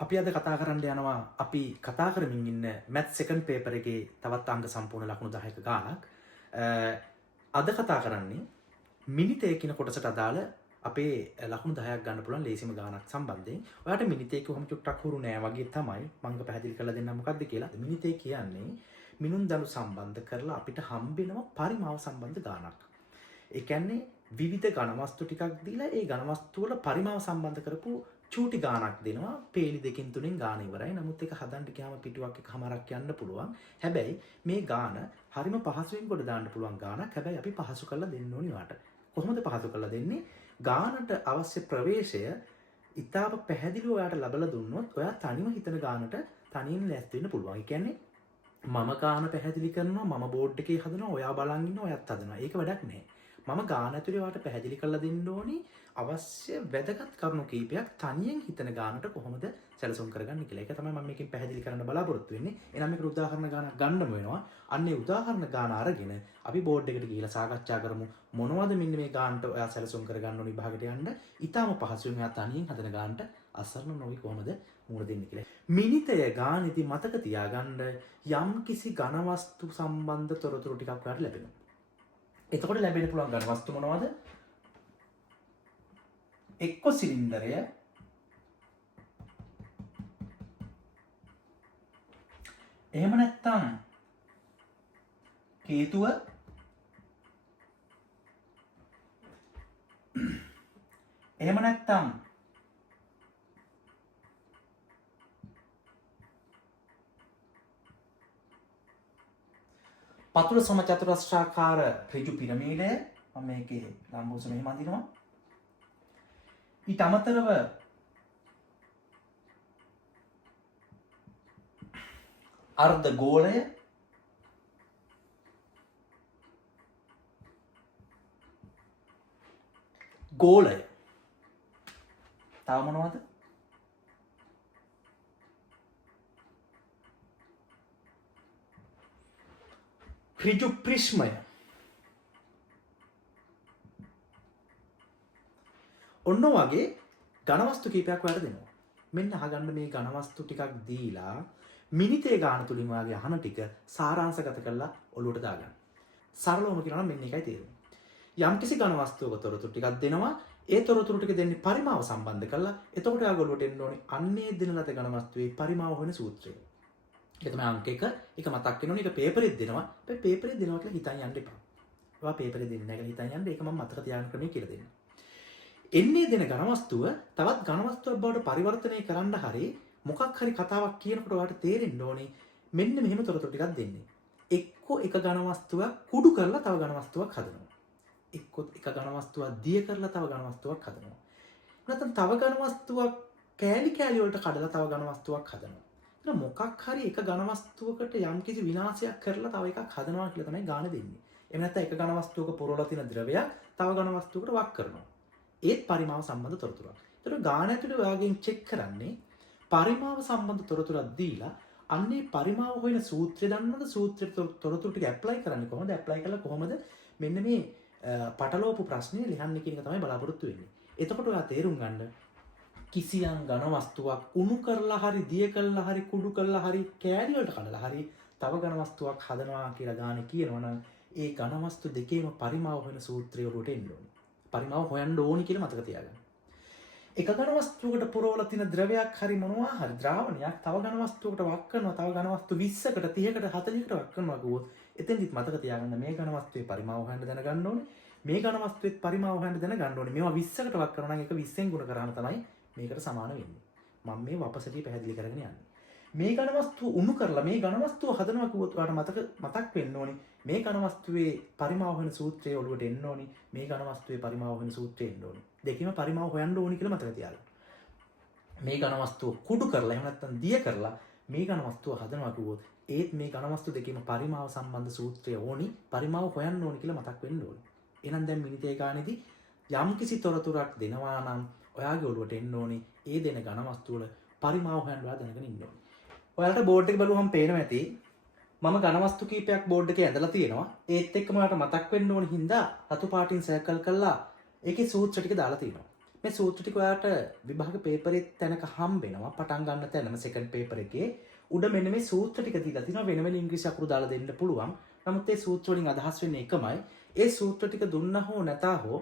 අපි අද කතා කරන්න යනවා අපි කතා කරමින් ඉන්න මැත් සෙකන්ඩ් පේපර් එකේ තවත් අංග සම්පූර්ණ ලකුණු 10ක ගානක්. අද කතා කරන්නේ මිනිතය කියන කොටසට අදාළ අපේ ලකුණු 10ක් ගන්න පුළුවන් ලේසිම ගානක් සම්බන්ධයෙන්. ඔයාලට මිනිතේ කොහොම චුට්ටක් හුරු නෑ වගේ තමයි මම පැහැදිලි කරලා දෙන්නම් මොකද්ද කියලා. මිනිතේ කියන්නේ මිනුම් දණු සම්බන්ධ කරලා අපිට හම්බෙනවා පරිමාව සම්බන්ධ ගානක්. ඒ කියන්නේ විවිධ ඝනවස්තු ටිකක් දීලා ඒ ඝනවස්තු වල පරිමාව සම්බන්ධ කරපු චූටි ගානක් දෙනවා. පේලි දෙකෙන් තුනෙන් ගාන ඉවරයි. නමුත් ඒක හදන්න ගියාම පිටුවක් එකමාරක් යන්න පුළුවන්. හැබැයි මේ ගාන හරිම පහසුවෙන් ගොඩ දාන්න පුළුවන් ගානක්. හැබැයි අපි පහසු කරලා දෙන්න ඕනි වාට. කොහොමද පහසු කරලා දෙන්නේ? ගානට අවශ්‍ය ප්‍රවේශය ඉතාම පැහැදිලිව ඔයාට ලබලා දුන්නොත් ඔයා තනියම හිතන ගානට තනියෙන් ලෑස්ති වෙන්න පුළුවන්. ඒ කියන්නේ මම ගාන පැහැදිලි කරනවා, මම බෝඩ් එකේ හදනවා, ඔයා බලන් ඉන්නවා, ඔයත් හදනවා. ඒක වැඩක් නෑ. මම ගාන ඇතුලේ ඔයාට පැහැදිලි කරලා දෙන්න ඕනි අවශ්‍ය වැදගත් කරුණු කීපයක් තනියෙන් හිතන ගානට කොහොමද සැලසුම් කරගන්නේ කියලා. ඒක තමයි මම මේකෙන් පැහැදිලි කරන්න බලාපොරොත්තු වෙන්නේ. එහෙනම් මේකට උදාහරණ ගානක් ගන්නම වෙනවා. අන්නේ උදාහරණ ගාන අරගෙන අපි බෝඩ් එකට ගිහිල්ලා සාකච්ඡා කරමු. මොනවද මෙන්න මේ ගානට ඔයා සැලසුම් කරගන්න ඕනි විභාගයට යන්න. ඊටාම පහසුවෙන් ඔයා තනියෙන් හදන ගානට අසරණ නොවි කොහොමද මුණ දෙන්නේ කියලා. මිනිතය ගානේදී මතක තියාගන්න යම් කිසි ඝනවස්තු සම්බන්ධ තොරතුරු ටිකක් ඔයාලට ලැබෙනවා. එතකොට ලැබෙන්න පුළුවන් ඝන වස්තු මොනවද? එක්ක සිලින්ඩරය, එහෙම නැත්නම් කේතුව, එහෙම නැත්නම් පතුල සම චතුරස්‍රාකාර ඍජු පිරමීඩය. මම මේකේ ලම්බෝස මෙහෙම අඳිනවා. ඊට අමතරව අර්ධ ගෝලය, ගෝලය. තව මොනවද? ඍජු ප්‍රිස්මය. ඔන්න වගේ ඝනවස්තු කීපයක් ඔයාලට දෙනවා. මෙන්න අහගන්න මේ ඝනවස්තු ටිකක් දීලා මිනිතේ ගාන තුලින් වාගේ අහන ටික සාරාංශගත කරලා ඔලුවට දාගන්න. සරලවම කියනවා නම් මෙන්න එකයි තේරුම. යම්කිසි ඝනවස්තුවක තොරතුරු ටිකක් දෙනවා. ඒ තොරතුරු ටික දෙන්නේ පරිමාව සම්බන්ධ කරලා. එතකොට ඔයාලා ඔලුවට එන්න ඕනේ අන්නේ දෙන ලද ඝනවස්තුවේ පරිමාව හොයන සූත්‍රය. ඒක තමයි අංක 1. ඒක මතක් වෙනෝනේ. ඒක පේපරෙත් දෙනවා. හැබැයි පේපරෙත් දෙනවා කියලා හිතන් යන්න එපා. ඔයා පේපරෙත් දෙන්නේ නැහැ කියලා හිතන් යන්න. ඒක මම මතක තියාගන්න ක්‍රමය කියලා දෙන්නම්. එන්නේ දෙන ඝනවස්තුව තවත් ඝනවස්තුවක් බවට පරිවර්තනය කරන්න හරි මොකක් හරි කතාවක් කියනකොට ඔයාලට තේරෙන්න ඕනේ මෙන්න මෙහෙම තොරතුරු ටිකක් දෙන්නේ. එක්කෝ එක ඝනවස්තුවක් කුඩු කරලා තව ඝනවස්තුවක් හදනවා. එක්කෝ එක ඝනවස්තුවක් දිය කරලා තව ඝනවස්තුවක් හදනවා. නැත්නම් තව ඝනවස්තුවක් කෑලි කෑලි වලට කඩලා තව ඝනවස්තුවක් හදනවා. එහෙනම් මොකක් හරි එක ඝනවස්තුවකට යම්කිසි විනාශයක් කරලා තව එකක් හදනවා කියලා තමයි ගාන දෙන්නේ. එහෙම නැත්නම් එක ඝනවස්තුවක පුරවලා තියෙන ද්‍රවයක් තව ඝනවස්තුවකට වක් කරනවා. ඒත් පරිමාව සම්බන්ධ තොරතුරක්. ඒතර ගාන ඇතුලේ ඔයාගෙන් චෙක් කරන්නේ පරිමාව සම්බන්ධ තොරතුරක් දීලා අන්නේ පරිමාව හොයන සූත්‍රය දන්නවද? සූත්‍රයේ තොරතුරු ටික ඇප්ලයි කරන්නේ කොහොමද? ඇප්ලයි කළා කොහොමද මෙන්න මේ පටලවපු ප්‍රශ්නේ ලියන්නේ කියන එක තමයි බලාපොරොත්තු වෙන්නේ. එතකොට ඔයා තේරුම් ගන්න කිසියම් ඝන වස්තුවක් උණු කරලා හරි දිය කරලා හරි කුඩු කරලා හරි කෑලි වලට කඩලා හරි තව ඝන වස්තුවක් හදනවා කියලා ගානේ කියනවනම් ඒ ඝන වස්තු දෙකේම පරිමාව හොයන සූත්‍රය වලට එන්න ඕනේ. පරිමාව හොයන්න ඕනි කියලා මතක තියාගන්න. එක ඝන වස්තුවකට පුරවලා තියෙන ද්‍රවයක් හරි මොනවා හරි ද්‍රාවණයක් තව ඝන වස්තුවකට වක් කරනවා. තව ඝන වස්තු 20කට 30කට 40කට වක් කරනවා කිව්වොත් එතෙන්දිත් මතක තියාගන්න මේ ඝන වස්තුවේ පරිමාව හොයන්න දැනගන්න ඕනේ. මේ ඝන වස්තුවේ පරිමාව හොයන්න දැනගන්න ඕනේ. මේවා 20කට වක් කරනවා නම් ඒක 20ෙන් ගුණ කරාම තමයි මේකට සමාන වෙන්නේ. මම මේ වපසටි පැහැදිලි කරගෙන යන්නේ. මේ ඝන වස්තුව උණු කරලා මේ ඝන වස්තුව හදනවා කිව්වොත් ඔයාලට මතක් වෙන්න ඕනේ මේ ඝන වස්තුවේ පරිමාව හොයන සූත්‍රය ඔළුවට එන්න ඕනේ. මේ ඝන වස්තුවේ පරිමාව හොයන සූත්‍රය එන්න ඕනේ. දෙකේම පරිමාව හොයන්න ඕනේ කියලා මතක තියාගන්න. මේ ඝන වස්තුව කුඩු කරලා එහෙම නැත්නම් දිය කරලා මේ ඝන වස්තුව හදනවා කිව්වොත් ඒත් මේ ඝන වස්තු දෙකේම පරිමාව සම්බන්ධ සූත්‍රය ඕනි. පරිමාව හොයන්න ඕනේ කියලා මතක් වෙන්න ඕනේ. එහෙනම් දැන් මිනිතේ ගානේදී යම් කිසි තොරතුරක් දෙනවා නම් ඔයාගේ ඔළුවට එන්න ඕනේ ඒ දෙන ඝන වස්තු වල පරිමාව හොයන්න ඔයා දැනගෙන ඉන්න ඕනේ. ඔයාලට බෝඩ් එක බලුවම පේනවා ඇති මම ඝන වස්තු කීපයක් බෝඩ් එකේ ඇඳලා තියෙනවා. ඒත් එක්කම ඔයාලට මතක් වෙන්න ඕනේ හින්දා රතු පාටින් සර්කල් කරලා ඒකේ සූත්‍ර ටික දාලා තියෙනවා. මේ සූත්‍ර ටික ඔයාලට විභාග පේපරේ තැනක හම්බ වෙනවා. පටන් ගන්න තැනම සෙකන්ඩ් පේපර් එකේ උඩ මෙන්න මේ සූත්‍ර ටික දීලා තිනවා. වෙන වෙන ඉංග්‍රීසි අකුරු දාලා දෙන්න පුළුවන්. නමුත් මේ සූත්‍ර වලින් අදහස් වෙන්නේ එකමයි. ඒ සූත්‍ර ටික දුන්නා හෝ නැතා හෝ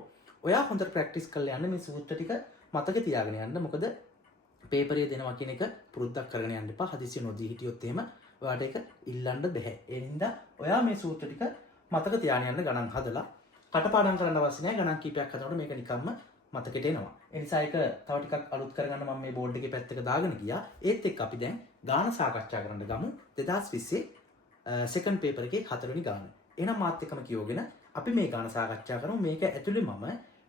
ඔයා හොඳට ප්‍රැක්ටිස් කරලා යන්න මේ සූත්‍ර ටික මතක තියාගෙන යන්න. මොකද පේපරේ දෙනවා කියන එක පුරුද්දක් කරගෙන යන්න එපා. හදිසිය නොදී හිටියොත් එහෙම ඔයාට ඒක ඉල්ලන්න බෑ. ඒ හින්දා ඔයා මේ සූත්‍ර ටික මතක තියාගෙන යන්න ගණන් හදලා කටපාඩම් කරන්න අවශ්‍ය නැහැ. ගණන් කීපයක් හදනකොට මේක නිකම්ම මතකෙට එනවා. ඒ නිසා ඒක තව ටිකක් අලුත් කරගන්න මම මේ බෝඩ් එකේ පැත්තක දාගෙන ගියා. ඒත් එක්ක අපි දැන් ගාන සාකච්ඡා කරන්න ගමු 2020 සෙකන්ඩ් පේපර් එකේ 4 වෙනි ගාන. එහෙනම් මාත් එක්කම කියවගෙන අපි මේ ගාන සාකච්ඡා කරමු. මේක ඇතුලේ මම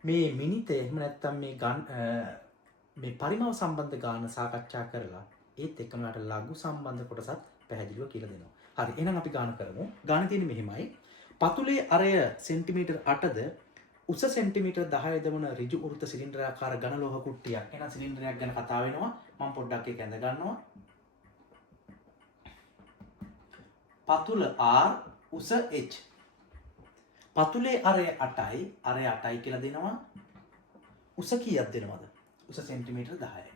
මේ මිනිතේ එහෙම නැත්නම් මේ පරිමාව සම්බන්ධ ගාන සාකච්ඡා කරලා ඒත් එක්කම යාට ලඝු සම්බන්ධ කොටසත් පැහැදිලිව කියලා දෙනවා. හරි. එහෙනම් අපි ගාන කරමු. ගාන තියෙන්නේ මෙහිමයි. පතුලේ අරය සෙන්ටිමීටර් 8ද උස සෙන්ටිමීටර් 10ද වන ඍජු වෘත්ත සිලින්ඩරාකාර ඝන ලෝහ කුට්ටියක්. එහෙනම් සිලින්ඩරයක් ගැන කතා වෙනවා. මම පොඩ්ඩක් ඒක ඇඳ ගන්නවා. පතුල R උස H. පතුලේ අරය 8යි, අරය 8යි කියලා දෙනවා. උස කීයක් දෙනවද? උස සෙන්ටිමීටර් 10යි.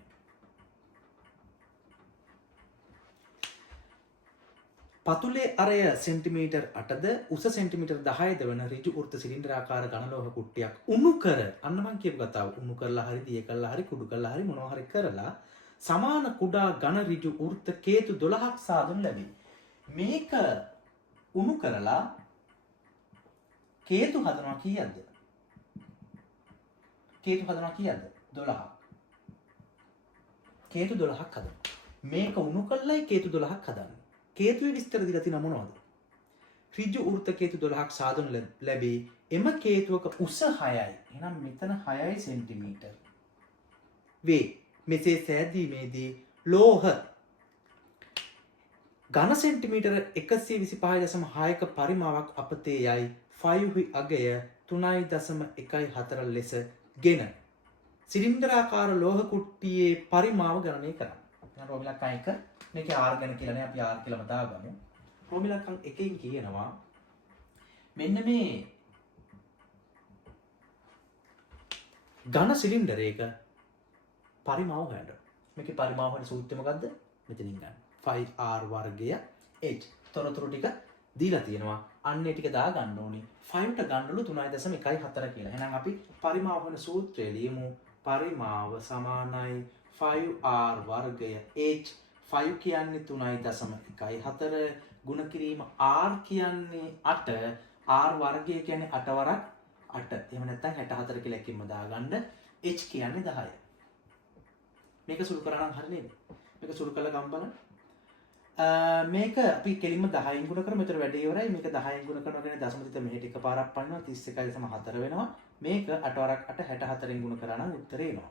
පතුලේ අරය සෙන්ටිමීටර් 8ද උස සෙන්ටිමීටර් 10ද වන ඍජු වෘත්ත සිලින්ඩරාකාර ඝන ලෝහ කුට්ටියක් උණු කර අන්න මං කියපු කතාව උණු කරලා හරි දිය කරලා හරි කුඩු කරලා හරි මොනවා හරි කරලා සමාන කුඩා ඝන ඍජු වෘත්ත කේතු 12ක් සාදනු ලැබේ. මේක උණු කරලා කේතු හදනවා කීයක්ද? කේතු හදනවා කීයක්ද? 12ක්. කේතු 12ක් හදනවා. මේක උණු කරලායි කේතු 12ක් හදන්නේ. කේතුවේ විස්තර දීලා තියෙන මොනවද? ඍජු වෘත්ත කේතු 12ක් සාදනු ලැබේ. එම කේතුවක උස 6යි. එහෙනම් මෙතන 6යි සෙන්ටිමීටර්. වේ. මෙසේ සෑදීමේදී ලෝහ ඝන සෙන්ටිමීටර 125.6ක පරිමාවක් අපතේ යයි 5 අගය 3.14 ලෙස ගෙන සිලින්ඩරාකාර ලෝහ කුට්ටියේ පරිමාව ගණනය කරන්න. දැන් රෝමිලක්කන් 1 මේකේ R ගැන කියලා නේ අපි R කියලාම දාගමු. රෝමිලක්කන් 1කින් කියනවා මෙන්න මේ ඝන සිලින්ඩරයක පරිමාව හොයන්න. මේකේ පරිමාව හොයන සූත්‍රය මොකද්ද? මෙතනින් ගන්න. 5R වර්ගය H. තොරතුරු ටික දීලා තියෙනවා. අන්න ඒ ටික දාගන්න ඕනේ. 5ට ගන්නලු 3.14 කියලා. එහෙනම් අපි පරිමාව හොයන සූත්‍රය ලියමු. පරිමාව සමානයි 5R වර්ගය H. 5 කියන්නේ 3.14 ගුණ කිරීම R කියන්නේ 8 R වර්ගය කියන්නේ 8 වරක් 8. එහෙම නැත්නම් 64 කියලා එකකින්ම දාගන්න. H කියන්නේ 10. මේක සුළු කරා නම් හරි නේද? මේක සුළු කළා ගම් බලන්න. මේක අපි කෙලින්ම 10න් ගුණ කරමු. මෙතන වැඩේ ඉවරයි. මේක 10න් ගුණ කරනවා කියන්නේ දශම තිත මෙහෙට එකපාරක් පනිනවා 31.4 වෙනවා. මේක 8 වරක් 8 64න් ගුණ කරා නම් උත්තරේ එනවා.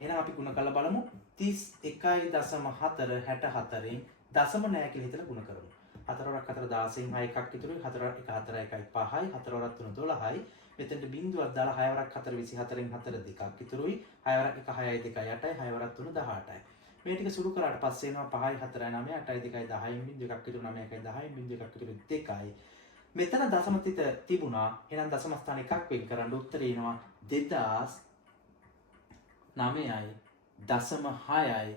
එහෙනම් අපි ගුණ කරලා බලමු. 31.4 64න් දශම නැහැ කියලා හිතලා ගුණ කරමු. 4 වරක් 4 16න් 6 එකක් ඉතුරුයි. 4 වරක් 1 4 1යි 5යි. 4 වරක් 3 12යි. මෙතනට බිංදුවක් දාලා 6 වරක් 4 24න් 4 දෙකක් ඉතුරුයි. 6 වරක් 1 6යි 2යි 8යි. 6 වරක් 3 18යි. මේ ටික සුළු කරාට පස්සේ එනවා 5යි 4යි 9යි 8යි 2යි 10යි බිංදු එකක් ඉතුරු 9යි 1යි 10යි බිංදු එකක් ඉතුරු 2යි. මෙතන දශම තිත තිබුණා. එහෙනම් දශම ස්ථාන එකක් වෙන් කරන්න උත්තරේ එනවා 2009යි දශම 6යි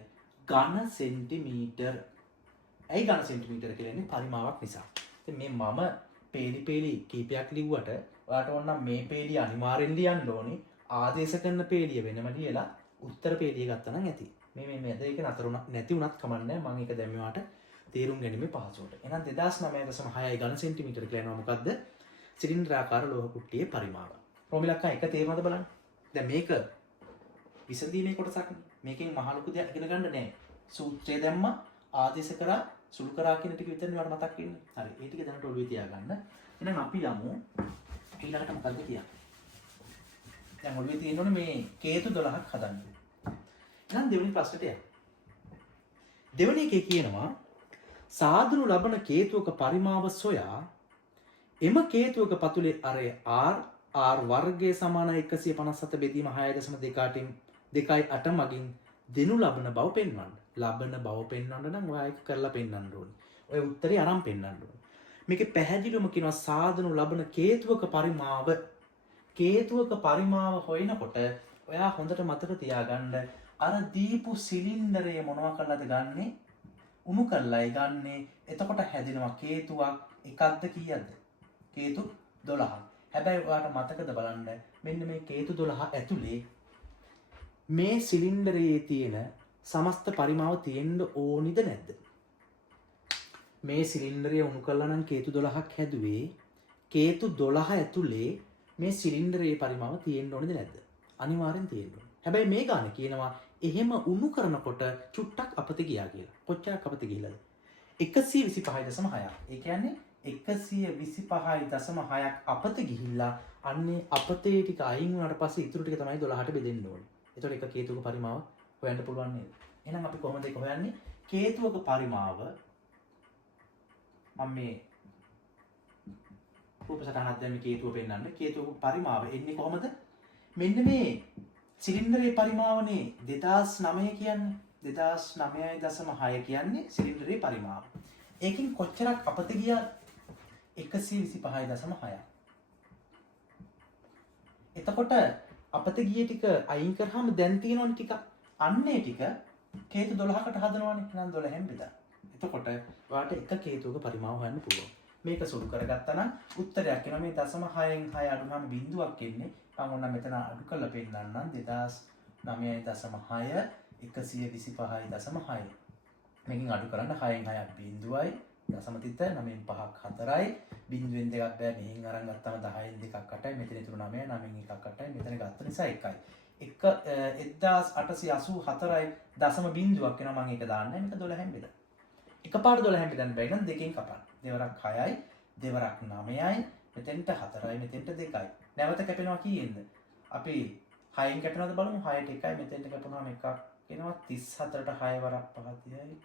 ඝන සෙන්ටිමීටර්. ඇයි ඝන සෙන්ටිමීටර කියලා කියන්නේ පරිමාවක් නිසා. ඉතින් මේ මම පේලි කීපයක් ලිව්වට ඔයාලට ඕන නම් මේ පේලිය අනිවාර්යෙන් ලියන්න ඕනේ. ආදේශ කරන පේලිය වෙනම ලියලා උත්තර පේලිය ගත්තා නම් ඇති. මේ දෙක නතර නැති වුණත් කමන්නේ මම ඒක දැන් මේවට තේරුම් ගැනීමේ පහසුවට. එහෙනම් 2009.6යි ඝන සෙන්ටිමීටර කියලා එනවා මොකද්ද? සිලින්ඩරාකාර ලෝහ කුට්ටියේ පරිමාව. රෝමිලක්කන් එක තේරුණාද බලන්න. දැන් මේක විසඳීමේ කොටසක් නේ. මේකෙන් මහ ලොකු දෙයක් ඉගෙන ගන්න නෑ. සූත්‍රය දැම්ම ආදේශ කරා සුළු කරා කියන ටික විතරනේ මට මතක් වෙන්නේ. හරි. ඒ ටික දැනට ඔළුවේ තියාගන්න. එහෙනම් අපි යමු ඊළඟට මොකද්ද කියන්නේ? දැන් ඔළුවේ තියෙනෝනේ මේ කේතු 12ක් හදන්න. එහෙනම් දෙවෙනි ප්‍රශ්නට යන්න. දෙවෙනි එකේ කියනවා සාදනු ලබන කේතුවක පරිමාව සොයා එම කේතුවක පතුලේ අරය R වර්ගයේ සමාන 157 බෙදීම 6.2ටින් 2.8 මගින් දෙනු ලබන බව පෙන්වන්න. ලබන බව පෙන්වන්න නම් ඔයා ඒක කරලා පෙන්වන්න ඕනේ. ඔය උත්තරේ අරන් පෙන්වන්න ඕනේ. මේකේ පැහැදිලිවම කියනවා සාදනු ලබන කේතුවක පරිමාව හොයනකොට ඔයා හොඳට මතක තියාගන්න අර දීපු සිලින්ඩරය මොනවා කරලාද ගන්නෙ? උණු කරලායි ගන්නෙ. එතකොට හැදෙනවා කේතුවක්. එකක්ද කීයක්ද? කේතු 12ක්. හැබැයි ඔයාට මතකද බලන්න මෙන්න මේ කේතු 12 ඇතුලේ මේ සිලින්ඩරයේ තියෙන සමස්ත පරිමාව තියෙන්න ඕනිද නැද්ද? මේ සිලින්ඩරය උණු කළා නම් කේතු 12ක් හැදුවේ. කේතු 12 ඇතුලේ මේ සිලින්ඩරයේ පරිමාව තියෙන්න ඕනිද නැද්ද? අනිවාර්යෙන් තියෙන්න ඕනේ. හැබැයි මේ ගාන කියනවා එහෙම උණු කරනකොට චුට්ටක් අපතේ ගියා කියලා. කොච්චරක් අපතේ ගිහිලාද? 125.6ක්. ඒ කියන්නේ 125.6ක් අපතේ ගිහිල්ලා අන්නේ අපතේ ටික අයින් වුණාට පස්සේ ඉතුරු ටික තමයි 12ට බෙදෙන්න ඕනේ. ඒතකොට එක කේතුක පරිමාව හොයන්න පුළුවන් නේද? එහෙනම් අපි කොහොමද ඒක හොයන්නේ? කේතුවක පරිමාව මම මේ රූප සටහනක් දැන් මේ කේතුව පෙන්නන්න. කේතුවක පරිමාව එන්නේ කොහොමද? මෙන්න මේ සිලින්ඩරයේ පරිමාවනේ 2009 කියන්නේ. 2009.6 කියන්නේ සිලින්ඩරයේ පරිමාව. ඒකෙන් කොච්චරක් අපතේ ගියාද? 125.6. එතකොට අපතේ ගියේ ටික අයින් කරාම දැන් තියෙනවනේ ටික. අන්නේ ටික කේතු 12කට හදනවනේ. එහෙනම් 12න් බෙදා. එතකොට ඔයාලට එක කේතුවක පරිමාව හොයන්න පුළුවන්. මේක සුළු කරගත්තා නම් උත්තරයක් එනවා. මේ 0.6න් 6 අඩු වුනම බිඳුවක් එන්නේ. මම ඔන්න මෙතන අඩු කරලා පෙන්නන්නම්. 2009.6 125.6. මේකෙන් අඩු කරන්න 6න් 6ක් බිඳුවයි. දශම තිත 9න් 5ක් 4යි. බිඳුවෙන් දෙකක් බෑ. මෙහෙන් අරන් ගත්තම 10න් දෙකක් 8යි. මෙතන ඉතුරු 9යි. 9න් එකක් 8යි. මෙතන ගත්ත නිසා 1යි. 1884යි දශම බිඳුවක් වෙනවා. මම ඒක දාන්නේ. මේක 12න් බෙදා. එකපාරට 12න් බෙදන්න බැරි නම් දෙකෙන් කපන්න. දෙවරක් 6යි, දෙවරක් 9යි, මෙතෙන්ට 4යි, මෙතෙන්ට 2යි. නැවත කැපෙනවා කීයෙන්ද? අපි 6න් කැපෙනවද බලමු. 6ට 1යි, මෙතෙන්ට කැපුණාම එකක් එනවා. 34ට 6 වරක් 5 30යි.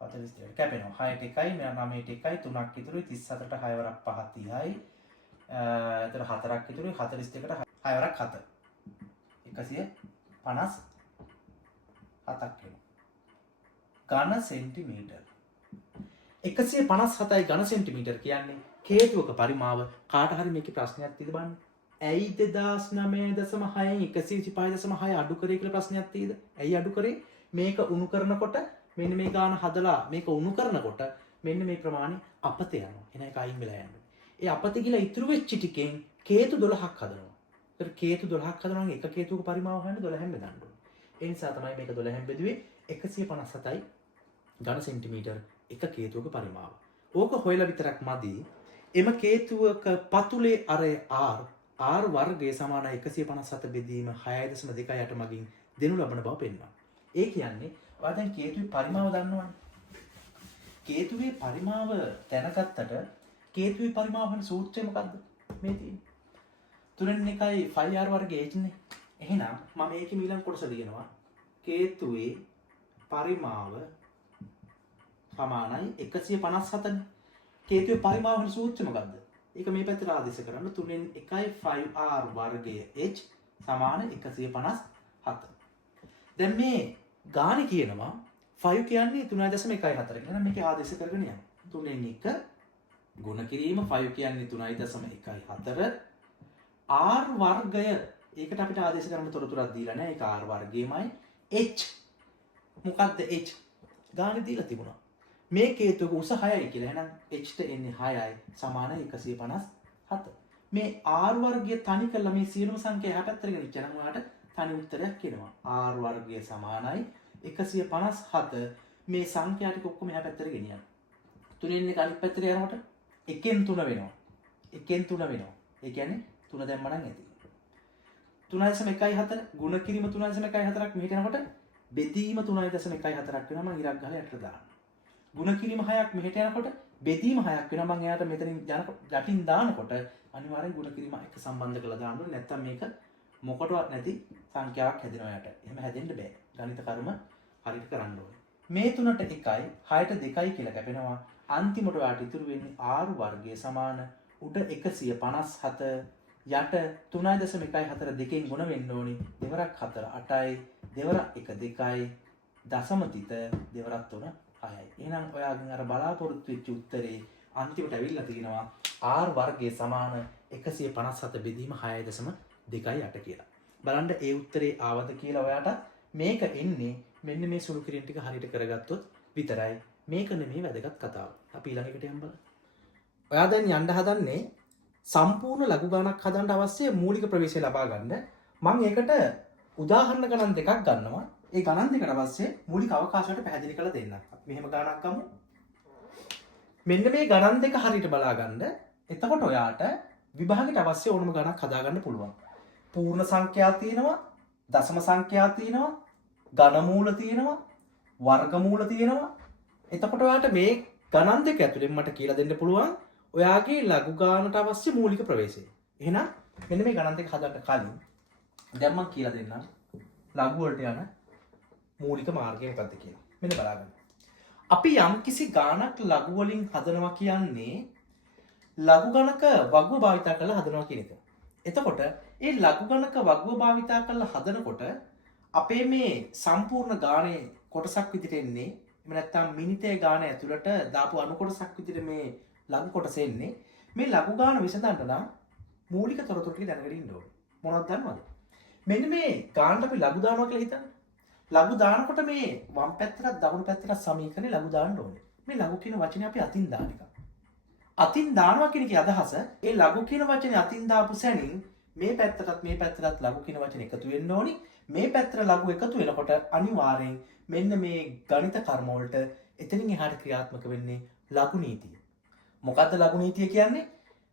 42ට කැපෙනවා. 6ට 1යි, 9ට 1යි, 3ක් ඉතුරුයි. 34ට 6 වරක් 5 30යි. එතන 4ක් ඉතුරුයි. 42ට 6 වරක් 7. 157ක් වෙනවා. ඝන සෙන්ටිමීටර්. 157යි ඝන සෙන්ටිමීටර් කියන්නේ කේතුවක පරිමාව. කාට හරි මේකේ ප්‍රශ්නයක් තියෙද බලන්න. ඇයි 2009.6න් 125.6 අඩු කරේ කියලා ප්‍රශ්නයක් තියෙද? ඇයි අඩු කරේ? මේක උණු කරනකොට මෙන්න මේ ගාන හදලා මේක උණු කරනකොට මෙන්න මේ ප්‍රමාණය අපතේ යනවා. එන එක අයින් වෙලා යනවා. ඒ අපතේ ගිහලා ඉතුරු වෙච්ච ටිකෙන් කේතු 12ක් හදනවා. ඒතර කේතු 12ක් හදනවා නම් එක කේතුවක පරිමාව හොයන්න 12න් බෙදන්න ඕනේ. ඒ නිසා තමයි මේක 12න් බෙදුවේ 157යි ඝන සෙන්ටිමීටර් එක කේතුවක පරිමාව. ඕක හොයලා විතරක් මදි. එම කේතුවක පතුලේ අර R වර්ගය සමානයි 157 බෙදීම 6.28 මගින් දෙනු ලබන බව පෙන්වනවා. ඒ කියන්නේ ඔයා දැන් කේතුවේ පරිමාව දන්නවනේ. කේතුවේ පරිමාව දැනගත්තට කේතුවේ පරිමාව වෙන සූත්‍රය මොකද්ද? මේ තියෙන්නේ. 3 5R වර්ගය එන්නේ. එහෙනම් මම මේකේ ඊළඟ කොටස ලියනවා. කේතුවේ පරිමාව සමානයි 157නේ. කේතුවේ පරිමාව වෙන සූත්‍රය මොකද්ද? ඒක මේ පැත්තට ආදේශ කරන්න 3න් 1යි 5R වර්ගය H සමාන 157. දැන් මේ ගාන කියනවා 5 කියන්නේ 3.14. එහෙනම් මේක ආදේශ කරගෙන යන්න. 3න් 1 ගුණ කිරීම 5 කියන්නේ 3.14. R වර්ගය ඒකට අපිට ආදේශ කරන්න තොරතුරක් දීලා නැහැ. ඒක R වර්ගයමයි. H මොකද්ද H? ගානේ දීලා තිබුණා. මේ කේතුවක උස 6යි කියලා. එහෙනම් H ට එන්නේ 6යි සමාන 157. මේ R වර්ගය තනි කළා මේ සියලුම සංඛ්‍යා එහා පැත්තට ගෙනිච්ච නම් ඔයාලට තනි උත්තරයක් එනවා. R වර්ගය සමානයි 157. මේ සංඛ්‍යා ටික ඔක්කොම එහා පැත්තට ගෙනියන්න. 3න් 1 අනිත් පැත්තට යනකොට 1න් 3 වෙනවා. 1න් 3 වෙනවා. ඒ කියන්නේ 3 දැම්ම නම් ඇති. 3.14 ගුණ කිරීම 3.14ක් මෙහෙට යනකොට බෙදීම 3.14ක් වෙනවා. මම ඉරක් ගහලා යට දානවා. ගුණ කිරීම 6ක් මෙහෙට යනකොට බෙදීම 6ක් වෙනවා. මම එයාට මෙතනින් යටින් දානකොට අනිවාර්යෙන් ගුණ කිරීම එක සම්බන්ධ කරලා දාන්න ඕනේ. නැත්තම් මේක මොකටවත් නැති සංඛ්‍යාවක් හැදෙනවා යට. එහෙම හැදෙන්න බෑ. ගණිත කර්ම හරියට කරන්න ඕනේ. මේ 3ට 1යි 6ට 2යි කියලා කැපෙනවා. අන්තිමට ඔයාලට ඉතුරු වෙන්නේ R වර්ගය සමාන උඩ 157 යට 3.14 දෙකෙන් ගුණ වෙන්න ඕනේ. දෙවරක් 4 8යි. දෙවරක් 1 2යි. දශම තිත දෙවරක් 3 6යි. එහෙනම් ඔයාගෙන් අර බලාපොරොත්තු වෙච්ච උත්තරේ අන්තිමට ඇවිල්ලා තියෙනවා R වර්ගය සමාන 157 බෙදීම 6.28 කියලා. බලන්න ඒ උත්තරේ ආවද කියලා ඔයාට මේක එන්නේ මෙන්න මේ සුළු කිරීම ටික හරියට කරගත්තොත් විතරයි. මේක නෙමෙයි වැදගත් කතාව. අපි ඊළඟට යමු බලන්න. ඔයා දැන් යන්න හදන්නේ සම්පූර්ණ ලඝු ගණනක් හදන්න අවශ්‍ය මූලික ප්‍රවේශය ලබා ගන්න. මම ඒකට උදාහරණ ගණන් දෙකක් ගන්නවා. ඒ ගණන් දෙකට අවශ්‍ය මූලික අවකාශ වලට පැහැදිලි කරලා දෙන්නම්. අපි මෙහෙම ගණනක් ගමු. මෙන්න මේ ගණන් දෙක හරියට බලා ගන්න. එතකොට ඔයාට විභාගයට අවශ්‍ය ඕනම ගණනක් හදාගන්න පුළුවන්. පූර්ණ සංඛ්‍යා තියෙනවා, දශම සංඛ්‍යා තියෙනවා, ඝනමූල තියෙනවා, වර්ගමූල තියෙනවා. එතකොට ඔයාට මේ ගණන් දෙක ඇතුලෙන් මට කියලා දෙන්න පුළුවන් ඔයාගේ ලඝු ගානට අවශ්‍ය මූලික ප්‍රවේශය. එහෙනම් මෙන්න මේ ගණන් දෙක හදන්න කලින් දැන් මම කියලා දෙන්නම් ලඝු වලට යන මූලික මාර්ගය මොකක්ද කියලා. මෙන්න බලන්න. අපි යම්කිසි ගානක් ලඝු වලින් හදනවා කියන්නේ ලඝු ගණක වගුව භාවිතා කරලා හදනවා කියන එක. එතකොට ඒ ලඝු ගණක වගුව භාවිතා කරලා හදනකොට අපේ මේ සම්පූර්ණ ගානේ කොටසක් විදිහට එන්නේ එහෙම නැත්නම් මිනිතේ ගාන ඇතුළට දාපු අණු කොටසක් විදිහට මේ ලඝු කොටස එන්නේ. මේ ලඝු ගාන විසඳන්න නම් මූලික තොරතුරු ටික දැනගෙන ඉන්න ඕනේ. මොනවද දන්නවද? මෙන්න මේ ගානට අපි ලඝු දානවා කියලා හිතන්න. ලඝු දානකොට මේ වම් පැත්තට දකුණු පැත්තට සමීකරණේ ලඝු දාන්න ඕනේ. මේ ලඝු කියන වචනේ අපි අතින් දාන එක. අතින් දානවා කියන එකේ අදහස ඒ ලඝු කියන වචනේ අතින් දාපු සැනින් මේ පැත්තටත් මේ පැත්තටත් ලඝු කියන වචනේ එකතු වෙන්න ඕනි. මේ පැත්තට ලඝු එකතු වෙනකොට අනිවාර්යෙන් මෙන්න මේ ගණිත කර්ම වලට එතනින් එහාට ක්‍රියාත්මක වෙන්නේ ලඝු නීතිය. මොකද්ද ලඝු නීතිය කියන්නේ?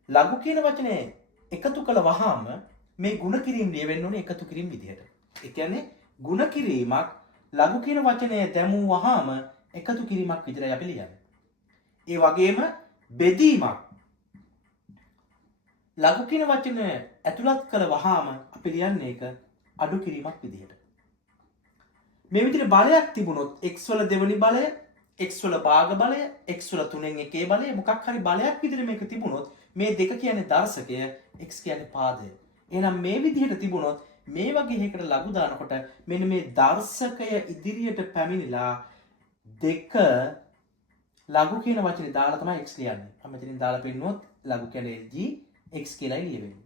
ලඝු කියන වචනේ එකතු කළ වහාම මේ ಗುಣ කිරීම ලියවෙන්න ඕනේ එකතු කිරීම විදිහට. ඒ කියන්නේ ಗುಣ කිරීමක් ලඝු කියන වචනේ දැමූ වහාම එකතු කිරීමක් විතරයි අපි ලියන්නේ. ඒ වගේම බෙදීමක් ලඝු කියන වචනේ ඇතුළත් කළ වහාම අපි ලියන්නේ ඒක අඩු කිරීමක් විදිහට. මේ විදිහට බලයක් තිබුණොත් x වල දෙවෙනි බලය, x වල භාග බලය, x වල 3න් 1 බලය මොකක් හරි බලයක් විදිහට මේක තිබුණොත් මේ දෙක කියන්නේ දර්ශකය, x කියන්නේ පාදය. එහෙනම් මේ විදිහට තිබුණොත් මේ වගේ එකකට ලඝු දානකොට මෙන්න මේ දර්ශකය ඉදිරියට පැමිණිලා දෙක ලඝු කියන වචනේ දාලා තමයි x ලියන්නේ. මම මෙතනින් දාලා පෙන්නුවොත් ලඝු කියන්නේ LG x කියලා ලියවෙන්නේ.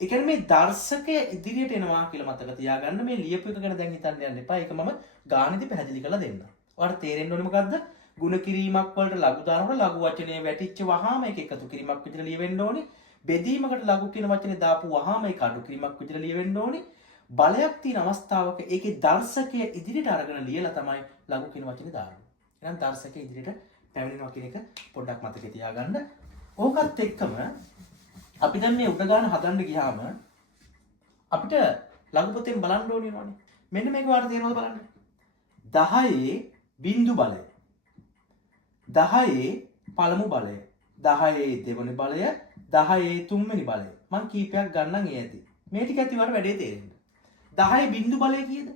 ඒ කියන්නේ මේ දර්ශකය ඉදිරියට එනවා කියලා මතක තියාගන්න. මේ ලියපු එක ගැන දැන් හිතන්න යන්න එපා. ඒක මම ගාණෙදි පැහැදිලි කරලා දෙන්නම්. ඔයාලට තේරෙන්න ඕනේ මොකද්ද? ಗುಣ කිරීමක් වලට ලඝු දානකොට ලඝු වචනේ වැටිච්ච වහාම ඒක එකතු කිරීමක් විදිහට ලියවෙන්න ඕනේ. බෙදීමකට ලඝු කියන වචනේ දාපු වහාම ඒක අඩු කිරීමක් විදිහට ලියවෙන්න ඕනේ. බලයක් තියෙන අවස්ථාවක ඒකේ දර්ශකය ඉදිරියට අරගෙන ලියලා තමයි ලඝු කියන වචනේ දාන්නේ. එහෙනම් දර්ශකය ඉදිරියට පැමිණෙනවා කියන එක පොඩ්ඩක් මතකේ තියාගන්න. ඕකත් එක්කම අපි දැන් මේ උඩ ගාන හදන්න ගියාම අපිට ලඝු පොතෙන් බලන්න ඕනේ නෝනේ. මෙන්න මේක වාට තේරෙනවද බලන්න. 10 බිංදු බලය. 10 පළමු බලය. 10 දෙවෙනි බලය. 10 තුන්වෙනි බලය. මම කීපයක් ගන්නම් ඒ ඇති. මේ ටික ඇති වට වැඩේ තේරෙන්න. 10 බිංදු බලය කීයද?